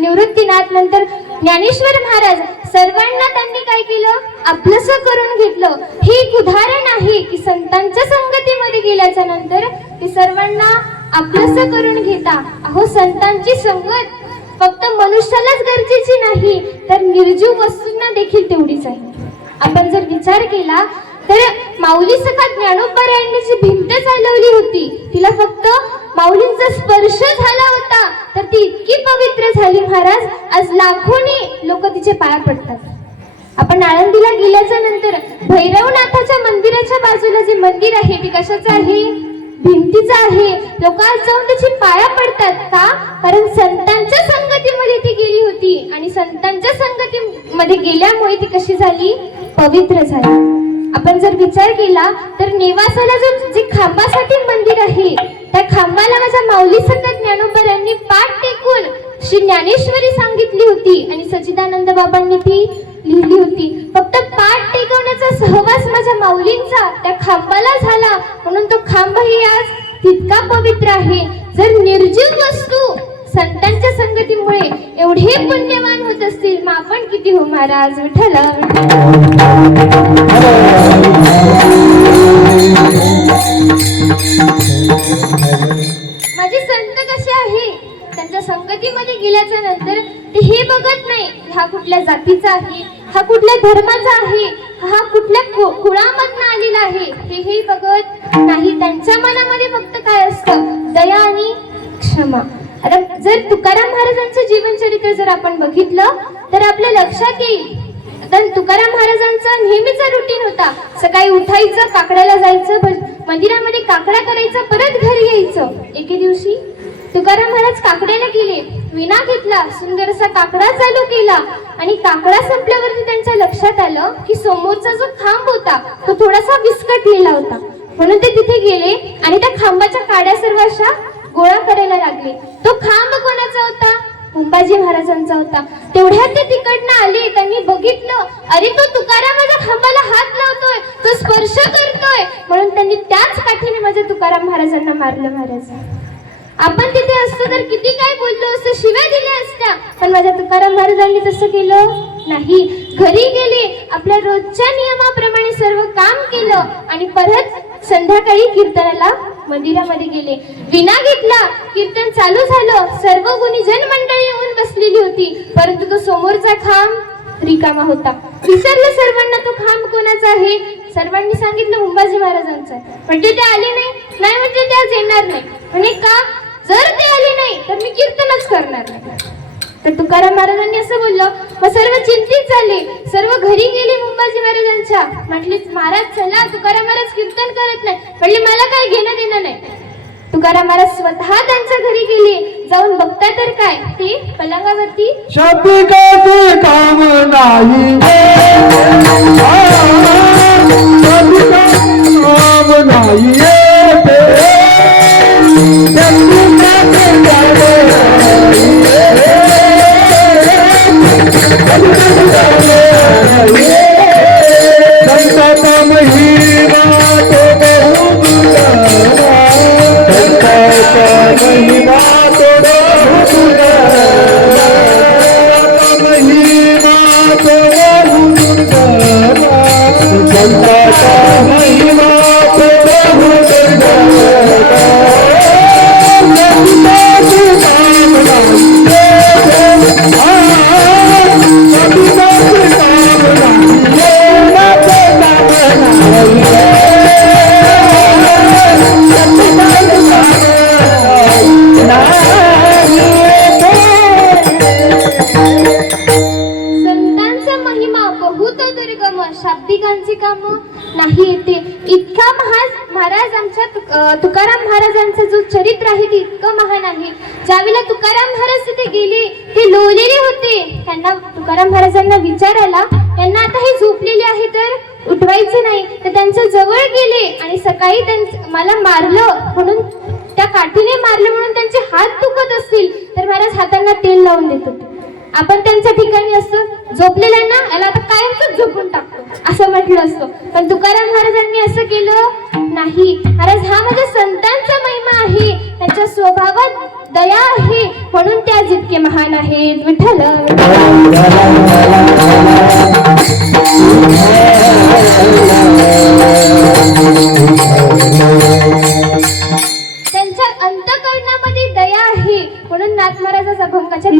निवृत्तीनाथ, नंतर ज्ञानेश्वर महाराज. सर्वांना त्यांनी काय केलं? आपलंसं करून घेतलं. हे एक उदाहरण आहे की संतांच्या संगतीमध्ये गेल्याच्या नंतर ते सर्वांना आपलंसं करून घेता. अहो, संतांची संगत फक्त मनुष्यालाच गरजेची नाही तर निर्जीव वस्तूंना देखील तेवढीच आहे. आपण जर विचार केला तर माऊली सखा ज्ञानोबा जी भिंत चालवली होती तिला फक्त माऊलींचा स्पर्श झाला होता तर ती इतकी पवित्र झाली महाराज. आज लाखोनी लोक तिचे पाया पडतात. आपण आळंदीला गेल्याच्या नंतर भैरवनाथाच्या मंदिराच्या बाजूला जे मंदिर आहे ते कशाचं आहे? भिंतीचं आहे. लोक आज जाऊन त्याची पाया पडतात. का? कारण संतांच्या संगतीमध्ये ती गेली होती आणि संतांच्या संगतीमध्ये गेल्यामुळे ती कशी झाली? पवित्र झाली. आपण जर विचार केला तर नेवासाला जे खांबासाठी मंदिर आहे त्या खांबाला माझ्या माऊली सखा ज्ञानोबा यांनी पाठ टेकून श्री ज्ञानेश्वरी सांगितली होती आणि सच्चिदानंद बाबांनी ती लिहिली होती. फक्त पाठ टेकवण्याचा सहवास माझ्या माऊलींचा त्या खांबाला झाला म्हणून तो खांबही आज तितका पवित्र आहे. जर निर्जीव वस्तू संतांच्या संगतीमुळे एवढे पुण्यवान होत असतील मग आपण किती हो महाराज. विठ्ठल माझे संत कसे आहे? त्यांच्या संगतीमध्ये गेल्याच्या नंतर ते हे बघत नाही हा कुठल्या जातीचा आहे, हा कुठल्या धर्माचा आहे, हा कुठल्या कुळामधून आलेला आहे, हे बघत नाही. त्यांच्या मनामध्ये फक्त काय असतं? दया आणि क्षमा. आता जर तुकाराम महाराजांचं जीवनचरित्र जर आपण बघितलं तर आपल्या लक्षात येईल. तर तुकाराम महाराजांचा नेहमीचा रुटीन होता. सकाळी उठायचं, काकड्याला जायचं, मंदिरामध्ये काकडा करायचं, परत घरी यायचं. एके दिवशी तुकाराम महाराज काकड्याला गेले, विणा घेतला, सुंदर असा काकडा चालू केला आणि काकडा संपल्यावरती त्यांच्या लक्षात आलं की समोरचा जो खांब होता तो थोडासा विस्कटलेला होता. म्हणून ते तिथे गेले आणि त्या खांबाच्या काड्या सर्व अशा गोळा करायला लागले. तो खांब कोणाचा होता? मुंबाजी महाराजांचा होता. तेवढ्यात ते तिकडनं आले. त्यांनी बघितलं, अरे तो तुकाराम माझ्या खांबाला हात लावतोय, तो स्पर्श करतोय. म्हणून त्यांनी त्याच काठीने माझ्या तुकाराम महाराजांना मारलं. महाराज, आपण तिथे असतो तर किती काय बोललो असतं, शिव्या दिल्या असत्या, पण माझ्या तुकाराम महाराजांनी तसं केलं नाही. घरी गेले, आपल्या रोजच्या नियमाप्रमाणे सर्व काम केलं आणि परत संध्याकाळी कीर्तनाला मंदिरामध्ये गेले. विणा घेतला, कीर्तन चालू झालं. सर्व गुणीजन मंडळी येऊन बसलेली होती परंतु तो समोरचा खांब रिकामा होता. विचारलं सर्वांना तो खांब कोणाचा आहे? सर्वांनी सांगितलं मुंबाजी महाराजांचा आहे. म्हणजे ते आले नाही? नाही म्हणजे ते आज येणार नाही. म्हणजे का? जर ते आले नाही तर मी कीर्तनच करणार नाही. तर तुकाराम महाराजांनी असं बोललं. मग सर्व चिंतित झाले, सर्व घरी गेले मुंबाजी महाराजांच्या. म्हटले महाराज चला, तुकाराम महाराज कीर्तन करत नाही. म्हणले मला काय घेणं देणं नाही. तुकाराम महाराज स्वतः त्यांच्या घरी गेले. जाऊन बघता तर काय, ते पलंगावरती शब्दिकाचे काम नाही, काम नाही. संताचा महिमा तो बहुत संताचा महिमा तो बहुत महिमा तो बहुत संताचा महिमा तो बहुत शाब्दिकांची काम नाही येते. इतका महाराज आमच्या तुकाराम महाराजांचं जो चरित्र आहे ते इतकं महान आहे. ज्यावेळेला तुकाराम महाराज तिथे गेले ते लोळलेले होते. त्यांना तुकाराम महाराजांना विचारायला, त्यांना आता हे झोपलेले आहे तर उठवायचे नाही. तर त्यांच्या जवळ गेले आणि सकाळी मला मारलं म्हणून, त्या काठीने मारलं म्हणून त्यांचे हात दुखत असतील तर महाराज हातांना तेल लावून देत होते. आपण त्यांच्या ठिकाणी असतो, झोपलेल्यांना याला आता कायमच झोपून टाकतो असं म्हटलं असतं. पण तुकाराम महाराजांनी असं केलं नाही. महाराज हा माझ्या संतांचा महिमा आहे, त्यांच्या स्वभावात दया आहे म्हणून त्या जितके महान आहेत. विठ्ठल त्यांच्या अंतःकरणामध्ये दया आहे म्हणून नाथ महाराजाचा अभंगाच्या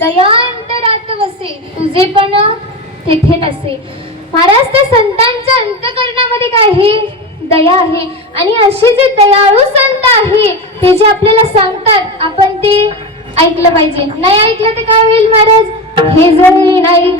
दया अंतरात वसे तुझे पण तेथे नसे. महाराज त्या संतांच्या अंतःकरणामध्ये काय आहे? दया आहे. आणि असे जे दयाळू संत आहे ते जे आपल्याला सांगतात आपण ते ऐकलं पाहिजे. नाही ऐकलं तर काय होईल महाराज? हे जरी नाही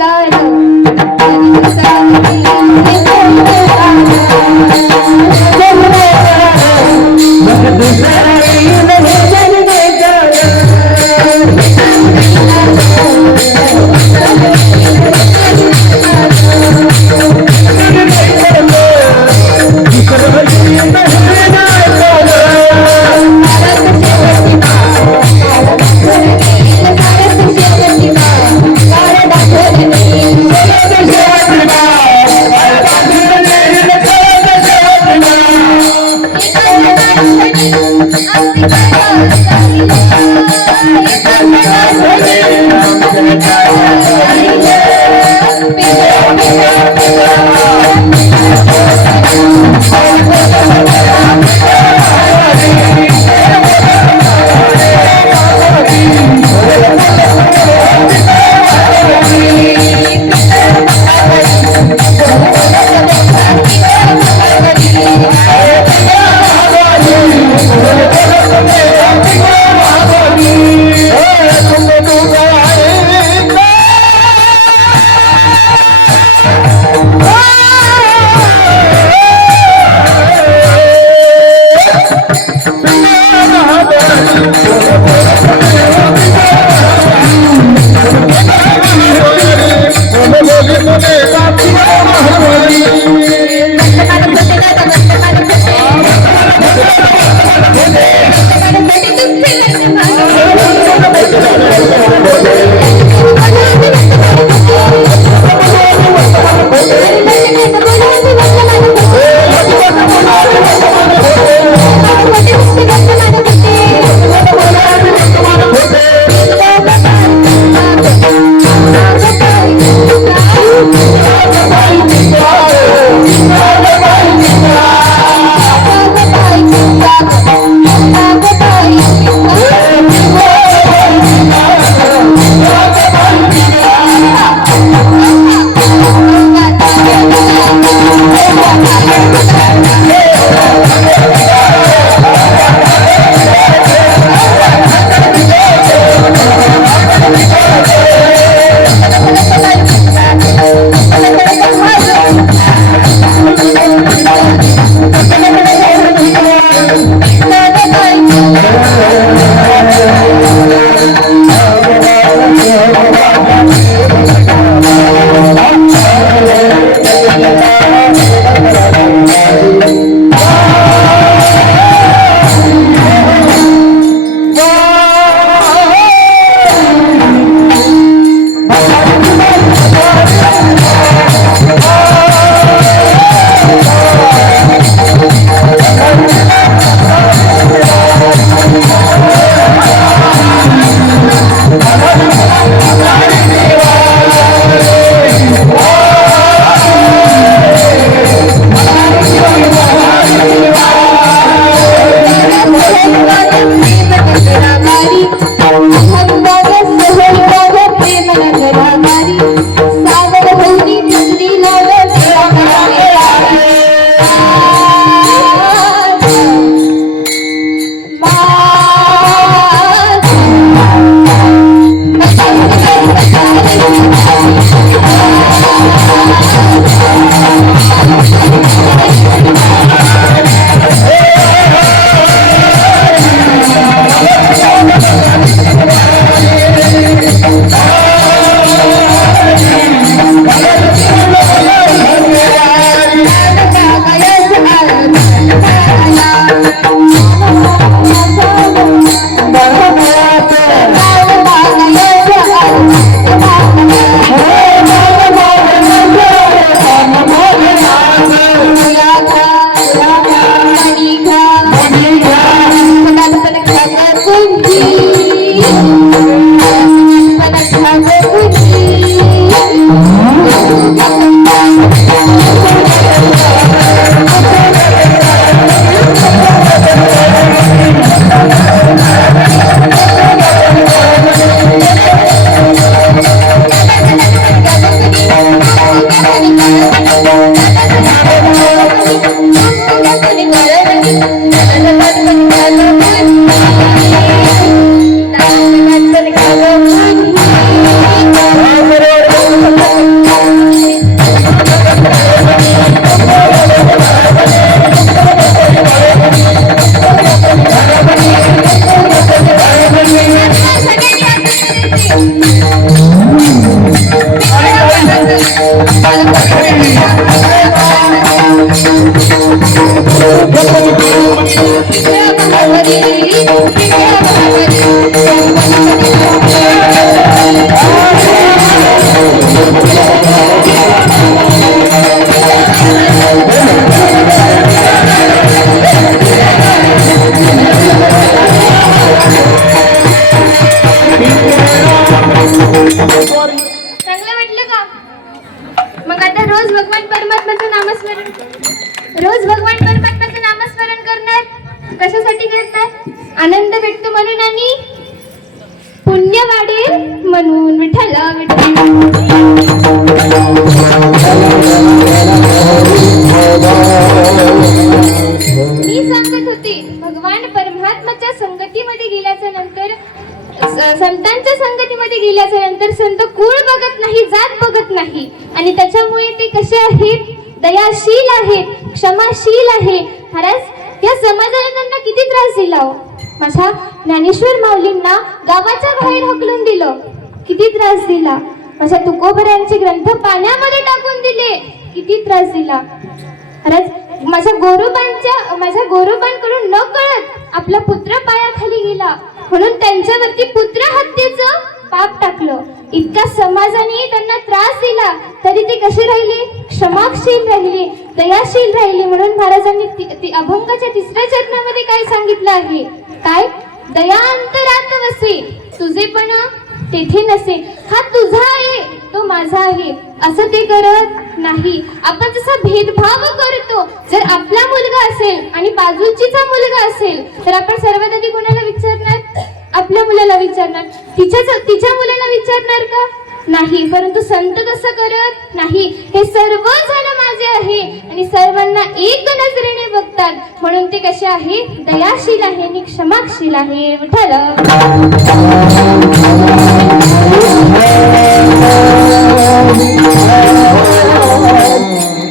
Bye. चांगलं वाटलं का? मग आता रोज भगवान परमात्म्याचं नामस्मरण, रोज भगवान परमात्म्याचं नामस्मरण करणार. कशासाठी करणार? आनंद भेटतो म्हणून आणि पुण्य वाढेल म्हणून. विठ्ठला मी सांगत होते, भगवान परमात्म्याच्या संगतीमध्ये गेल्याच्या नंतर, संतांच्या संगतीमध्ये गेल्याच्या नंतर संत कुळ बघत नाही, जात बघत नाही. आणि त्याच्यामुळे ते कसे आहेत? दयाशील आहेत, क्षमाशील आहे. महाराज या समाजाने त्यांना किती त्रास दिला हो. माझ्या ज्ञानेश्वर माऊलींना गावाच्या बाहेर हकलून दिलं, किती त्रास दिला. माझ्या तुकोबऱ्यांचे ग्रंथ पाण्यामध्ये टाकून दिले, किती त्रास दिला. महाराज माझ्या गोरोबांकडून न कळत आपला पुत्र पायाखाली गेला, म्हणून त्यांच्यावरती पुत्र हत्येचं पाप टाकलं. इतका समाजाने त्यांना त्रास दिला तरी ते कसे राहिले? क्षमाशील राहिले, दयाशील राहिले. म्हणून महाराजांनी अभंगाच्या 3ऱ्या चरणामध्ये काय सांगितलं आहे? काय? दया अंतरात वसे, तुझेपणा तेथे नसे. हा तुझा आहे, तो माझा आहे, असं ते करत नाही. आपण जसा भेदभाव करतो, जर आपला मुलगा असेल आणि बाजूचीचा मुलगा असेल तर आपण सर्वात आधी कोणाला विचारणार? आपल्या मुलाला विचारणार. तिच्या मुलाला विचारणार का? नाही. परंतु संत तसं करत नाही. हे सर्व जण माझे आहे आणि सर्वांना एक नजरेने बघतात, म्हणून ते कसे आहे? दयाशील आहे आणि क्षमाशील आहे. विठ्ठल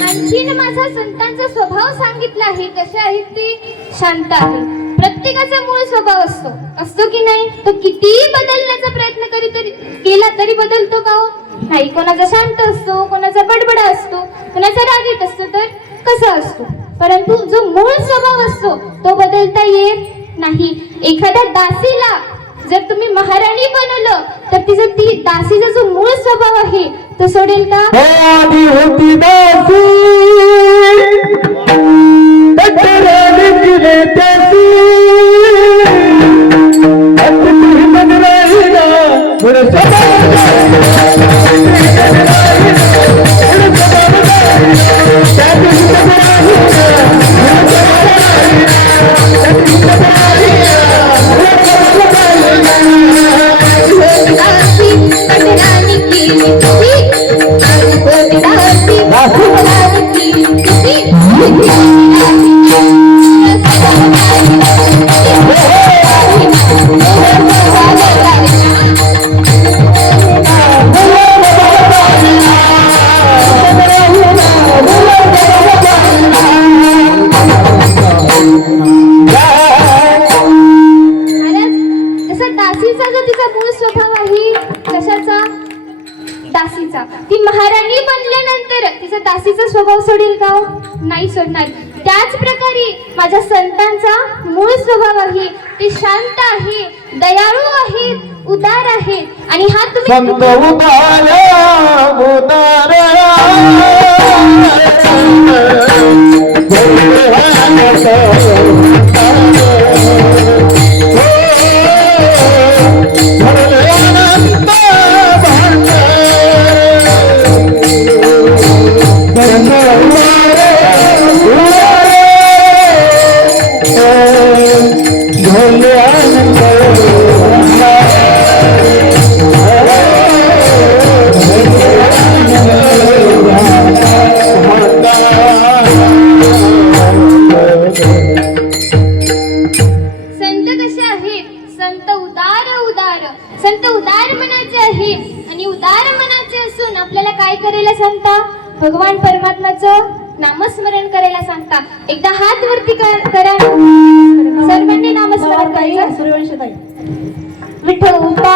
आणखीन माझा संतांचा स्वभाव सांगितला आहे. कसे आहेत ते? शांत आहे. प्रत्येकाचा मूळ स्वभाव असतो की नाही? तो कितीही बदलण्याचा प्रयत्न केला तरी बदलतो का हो? नाही. कोणाचा शांत असतो, कोणाचा बडबडा असतो, कोणाचा रागीट असतो, तर कसा असतो. परंतु जो मूळ स्वभाव असतो तो बदलता येत नाही. एखाद्या दासीला जर तुम्ही महाराणी बनवलं तर ती दासीचा जो मूळ स्वभाव आहे तो सोडेल का? होती दासी ती महाराणी बनल्यानंतर तिचा दासीचा स्वभाव सोडेल का? नाही सोडणार. त्याच प्रकारे माझ्या संतांचा मूळ स्वभाव आहे, ते शांत आहे, दयाळू आहे, उदार आहे. आणि हा तुम्ही संत उदार मनाचे आहे. आणि उदार मनाचे असून आपल्याला काय करायला सांगता? भगवान परमात्म्याचं नामस्मरण करायला सांगता. एकदा हात वरती करा, सर्वांनी नामस्मरण करायचं. सूर्यवंशताई विठोबा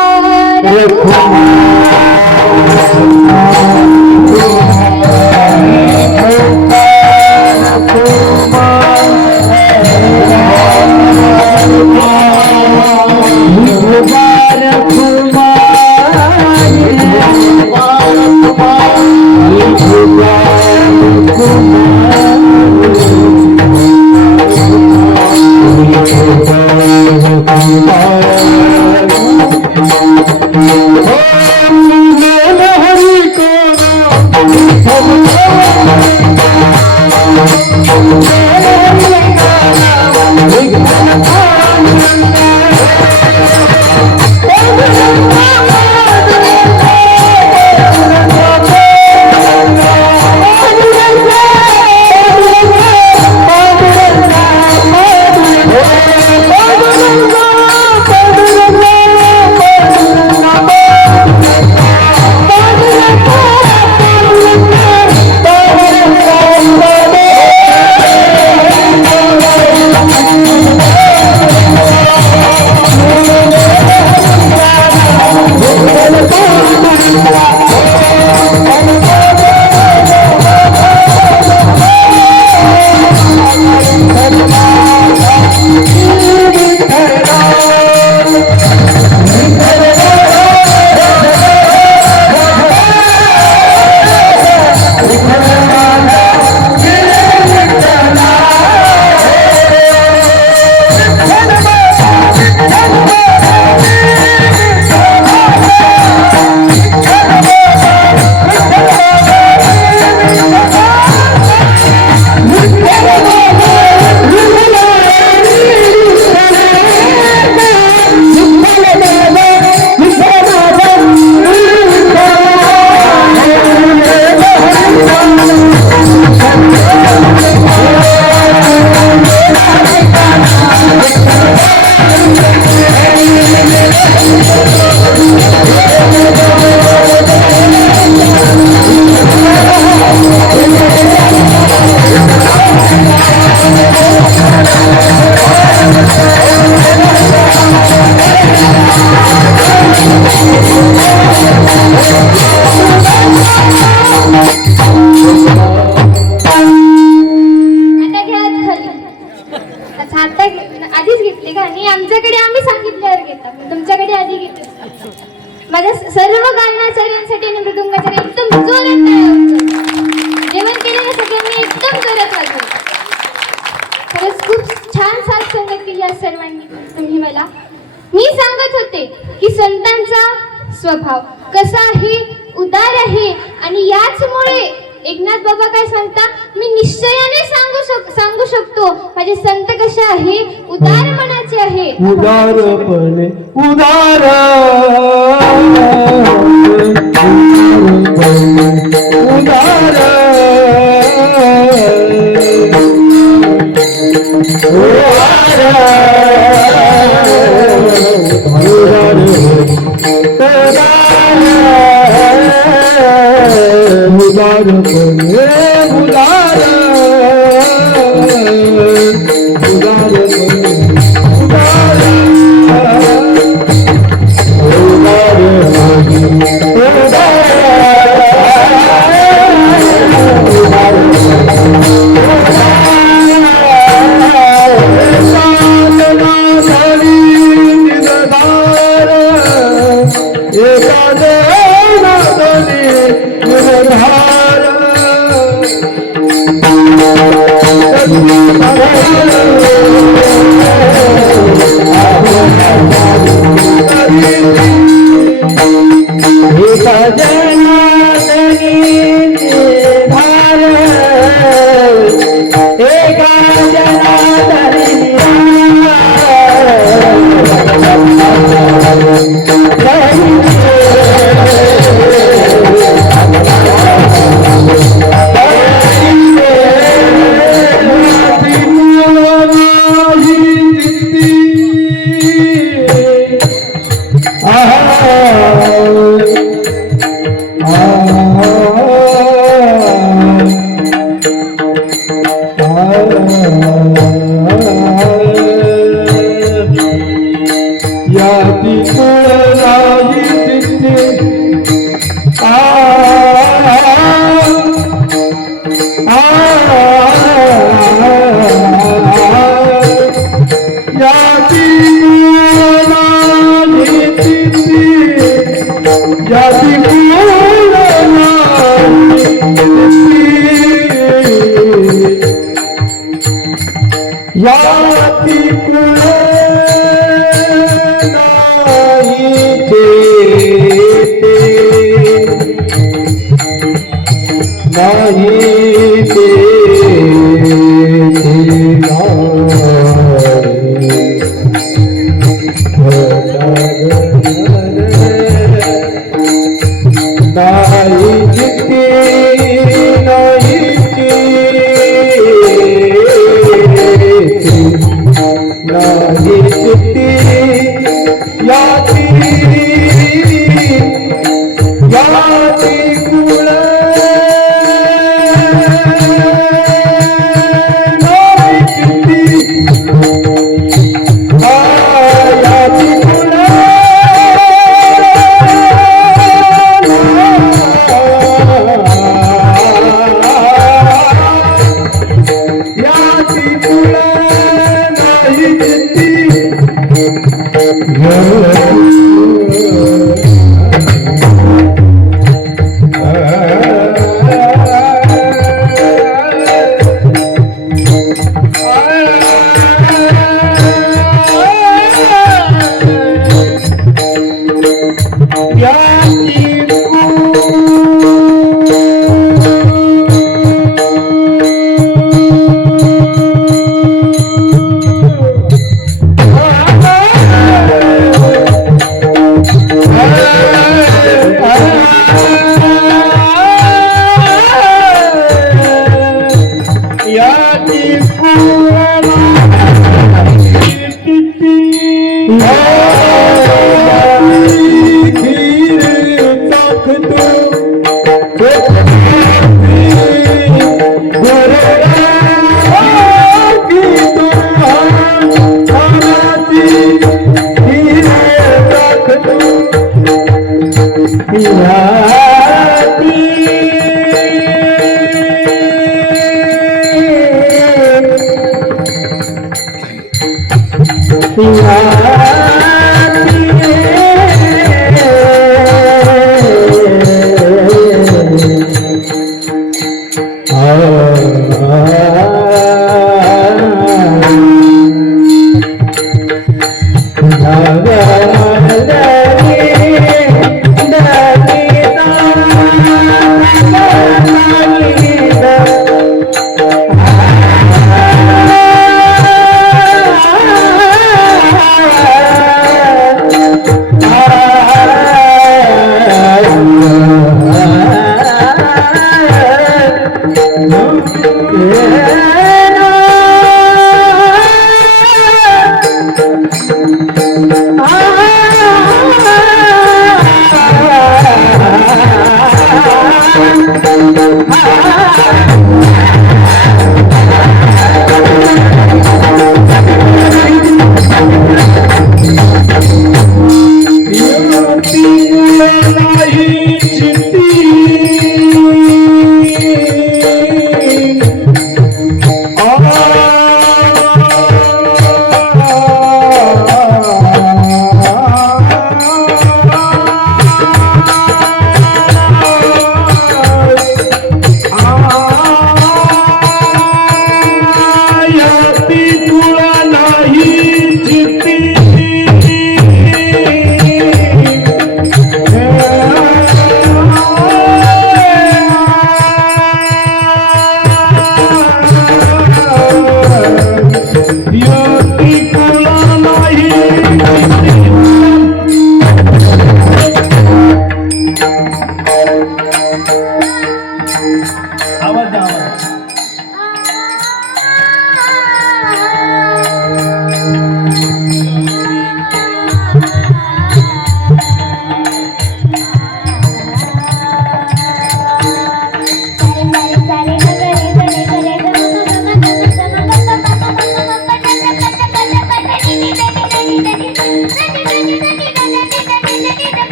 आता आधीच घेतली का? आणि आमच्याकडे आम्ही सांगितल्यावर घेता, तुमच्याकडे आधी घेतो. माझ्या सर्व गायनाचार्यांसाठी आणि मृदुंगाचार्य एकदम जोरात टाळ्या वाजवा. जेवण केलेल्या सगळ्यांनी एकदम जोरात वाजवा. खरंच खूप छान साथ संगत केली आज सर्वांनी तुम्ही मला. मी सांगत होते की संतांचा स्वभाव कसा आहे, उदार आहे. आणि याचमुळे एकनाथ बाबा काय सांगता, मी निश्चयाने सांगू शकतो माझे संत कसे आहे, उदार मनाचे आहे. उदारपणे उदार उदार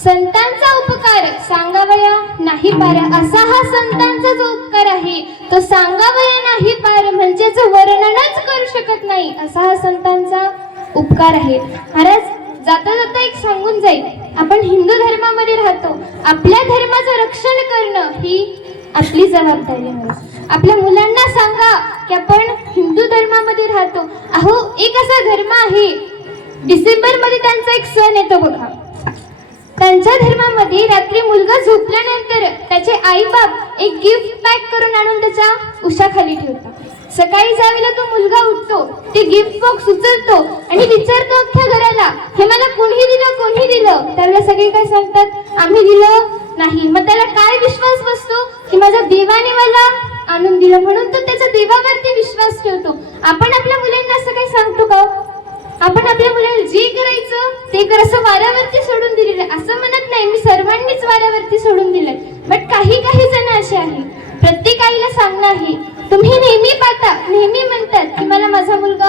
संतांचा उपकार सांगावया नाही पार, असा हा संतांचा जो उपकार आहे तो सांगावया नाही पार, म्हणजेच वर्णनच करू शकत नाही असा हा संतांचा उपकार आहे. महाराज जाता जाता एक सांगून जाईल, आपण हिंदू धर्मामध्ये राहतो, आपल्या धर्माचं रक्षण करणं ही आपली जबाबदारी आहे. आपल्या मुलांना सांगा की आपण हिंदू धर्मामध्ये राहतो. अहो एक असा धर्म आहे, डिसेंबर मध्ये त्यांचा एक सण येतो बघा. त्यांच्या धर्मामध्ये रात्री मुलगा झोपल्यानंतर त्याचे आई बाप एक गिफ्ट पॅक करून आणून त्याच्या उशाखाली ठेवतात. सकाळी ज्यावेळेला तो मुलगा उठतो ते गिफ्ट बॉक्स उचलतो आणि विचारतो अख्ख्या घराला, हे मला कोणी दिलं कोणी दिलं. त्यावेळेला सगळे काय सांगतात, आम्ही दिलं नाही. मग त्याला काय विश्वास बसतो की माझ्या देवाने मला आणून दिलं, म्हणून तो त्याच्या देवावरती विश्वास ठेवतो. आपण आपल्या मुलांना असं काही सांगतो का? आपण आपल्या मुलांना जे करायचं ते कर असं वाऱ्यावरती सोडून दिलेलं. असं म्हणत नाही मी सर्वांनीच वाऱ्यावरती सोडून दिलंय, बट काही जण असे आहेत, प्रत्येक आईला सांगणं आहे, तुम्ही नेहमी पाहता नेहमी म्हणतात की मला माझा मुलगा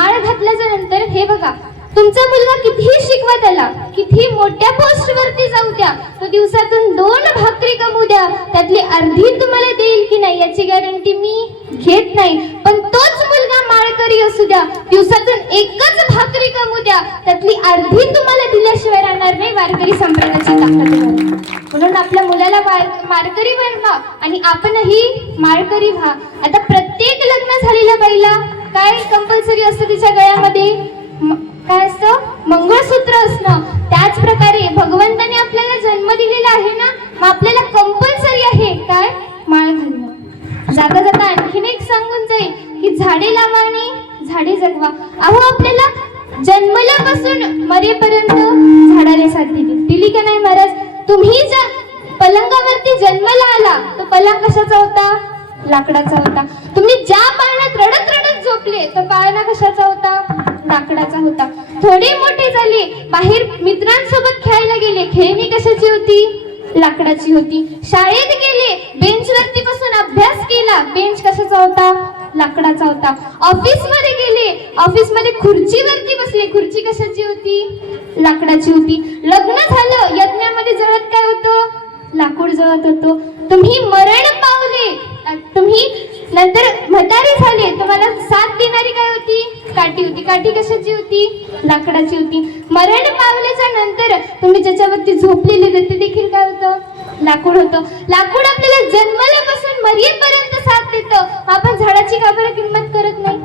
माळ घातल्याच्या नंतर हे बघा, तुमचा मुलगा कितीही शिकवा त्याला, किती मोठ्या पोस्ट वरती जाऊ द्या, तो दिवसातून 2 भाकरी कमवू द्या, त्यातली अर्धी तुम्हाला देईल की नाही याची गॅरंटी मी घेत नाही. पण तोच मुलगा माळकरी असू द्या, दिवसातून 1च भाकरी कमवू द्या, त्यातली अर्धी तुम्हाला दिल्याशिवाय राहणार नाही. वारकरी संप्रदायाची ताकद आहे. म्हणून आपल्या मुलाला माळकरी बनवा आणि आपणही माळकरी व्हा. आता प्रत्येक लग्न झालेल्या बाईला काय कंपल्सरी असतं तिच्या गळ्यामध्ये? काय असतं? मंगळसूत्र असणं. त्याच प्रकारे भगवंताने आपल्याला जन्म दिलेला आहे ना, मग आपल्याला कंपल्सरी आहे काय? माळ घालणं. जाता जाता आणखीन एक सांगून जाईल की झाडे लावा आणि झाडे जगवा. अहो आपल्याला जन्मल्यापासून मरेपर्यंत झाडाने साथ दिली का नाही महाराज? तुम्ही ज्या पलंगावरती जन्माला आला तो पलंग कशाचा होता? लाकडाचा होता. तुम्ही ज्या पाळण्यात रडत रडत झोपले तो पाळणा कशाचा होता? लाकडाचा होता. थोडे मोठे झाले, बाहेर मित्रांसोबत खेळायला गेले, खेळणी कशाची होती? लाकडाची होती. शाळेत गेले, बेंचवरती बसून अभ्यास केला, बेंच कशाचा होता? लाकडाचा होता. ऑफिस मध्ये गेले, ऑफिस मध्ये खुर्चीवरती बसले, खुर्ची कशाची होती? लाकडाची होती. लग्न झालं, यज्ञामध्ये जळत काय होतं? लाकूड जळत होतो. तुम्ही मरण पावले, तुम्ही नंतर म्हातारे झाले, तुम्हाला साथ देणारी काय होती? काठी होती. काठी कशाची होती? लाकडाची होती. मरण पावल्याच्या नंतर तुम्ही ज्याच्यावरती झोपलेले ते देखील काय होतं? लाकूड होतं. लाकूड आपल्याला जन्मल्यापासून मरेपर्यंत साथ देतं. आपण झाडाची का बरं किंमत करत नाही?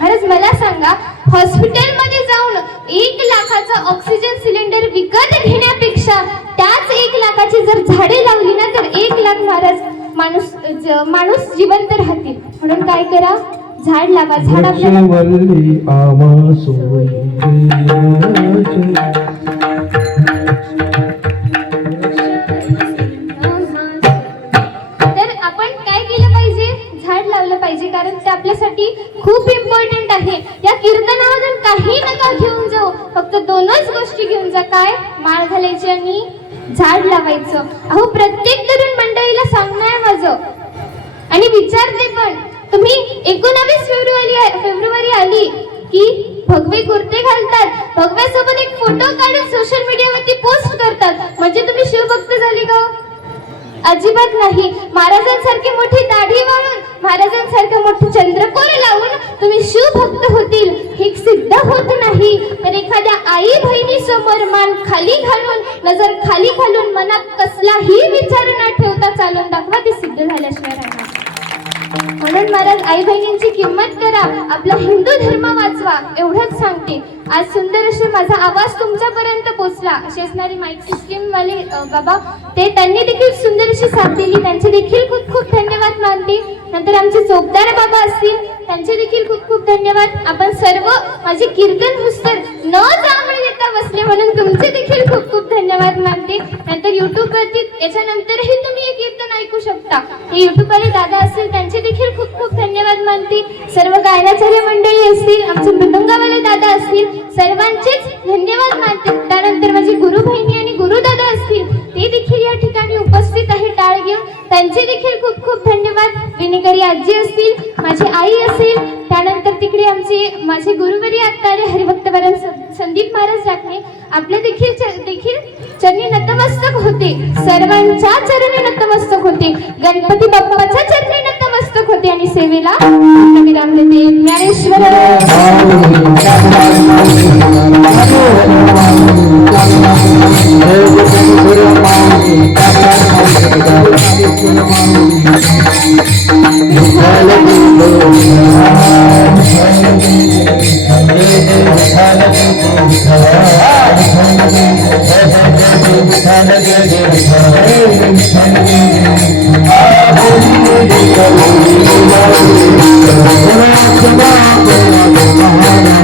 खरंच मला सांगा, हॉस्पिटलमध्ये जाऊन 1 लाखाचा ऑक्सिजन सिलेंडर विकत घेण्यापेक्षा त्याच 1 लाखाची जर झाडे लावली ना तर 1 लाख महाराज माणूस जिवंत राहतील. म्हणून काय करा? झाड लावा. झाड आपल्याला तर आपण काय केलं पाहिजे? झाड लावलं पाहिजे, कारण ते आपल्यासाठी खूप इम्पॉर्टंट आहे. या कीर्तनामधून काही नका घेऊन जाऊ, फक्त 2च गोष्टी घेऊन जा. काय? माळ घालायची आणि झाड लावायचं. अहो प्रत्येक तरुण मंडळीला सांगणं आहे माझं आणि विचारते पण, तुम्ही 19 फेब्रुवारी आली की भगवे कुर्ते घालतात, भगव्यासोबत एक फोटो काढून सोशल मीडियावरती पोस्ट करतात, म्हणजे तुम्ही शिवभक्त झाले का? अजिबात नाही. महाराजांसारखी मोठी दाढी वाळून, महाराजांसारखं मोठं चंद्रकोर लावून तुम्ही शिवभक्त होतील हे सिद्ध होत नाही. तर एखाद्या आई बहिणी समोर मान खाली घालून, नजर खाली घालून, मनात कसलाही विचार न ठेवता चालून दाखवा, ते सिद्ध झाल्याशिवाय राहणार. म्हणून महाराज, आई बहिणींची किंमत करा, आपला हिंदू धर्म वाचवा, एवढंच सांगते. आज सुंदर असे माझा आवाज तुमच्यापर्यंत पोहोचला, अशी असणारी माईक सिस्टीम वाले बाबा, त्यांनी देखील सुंदर अशी साथ दिली, त्यांचे देखील खूप खूप धन्यवाद मानते. नंतर आमचे चोपदार बाबा असतील, त्यांचे देखील खूप खूप धन्यवाद. आपण सर्व माझे कीर्तन हुस्तर न जांभळे देता बसले म्हणून तुमचे देखील खूप खूप धन्यवाद मानते. नंतर युट्यूब वरती याच्यानंतरही तुम्ही हे कीर्तन ऐकू शकता. हे युट्यूब वाले दादा असतील, त्यांचे देखील खूप खूप धन्यवाद मानते. सर्व गायनाचार्य मंडळी असतील, आमचे मृदंगावाले दादा असतील, सर्वांचेच धन्यवाद मानते. त्यानंतर माझे गुरु बहिणी आणि गुरुदादा असतील, ते देखील या ठिकाणी उपस्थित आहे टाळ घेऊन, त्यांचे देखील खूप खूप धन्यवाद. विनेकरी आजी असतील, माझी आई असेल, त्यानंतर तिकडे माझे गुरुवरी आत्तारे हरिभक्तवरण संदीप महाराज राखणे, आपले देखील चरणी नतमस्तक होते. सर्वांच्या चरणी नतमस्तक होते. गणपती बाप्पाच्या चरणी नतमस्तक होते आणि सेवेला विराम देते. ज्ञानेश्वर Hare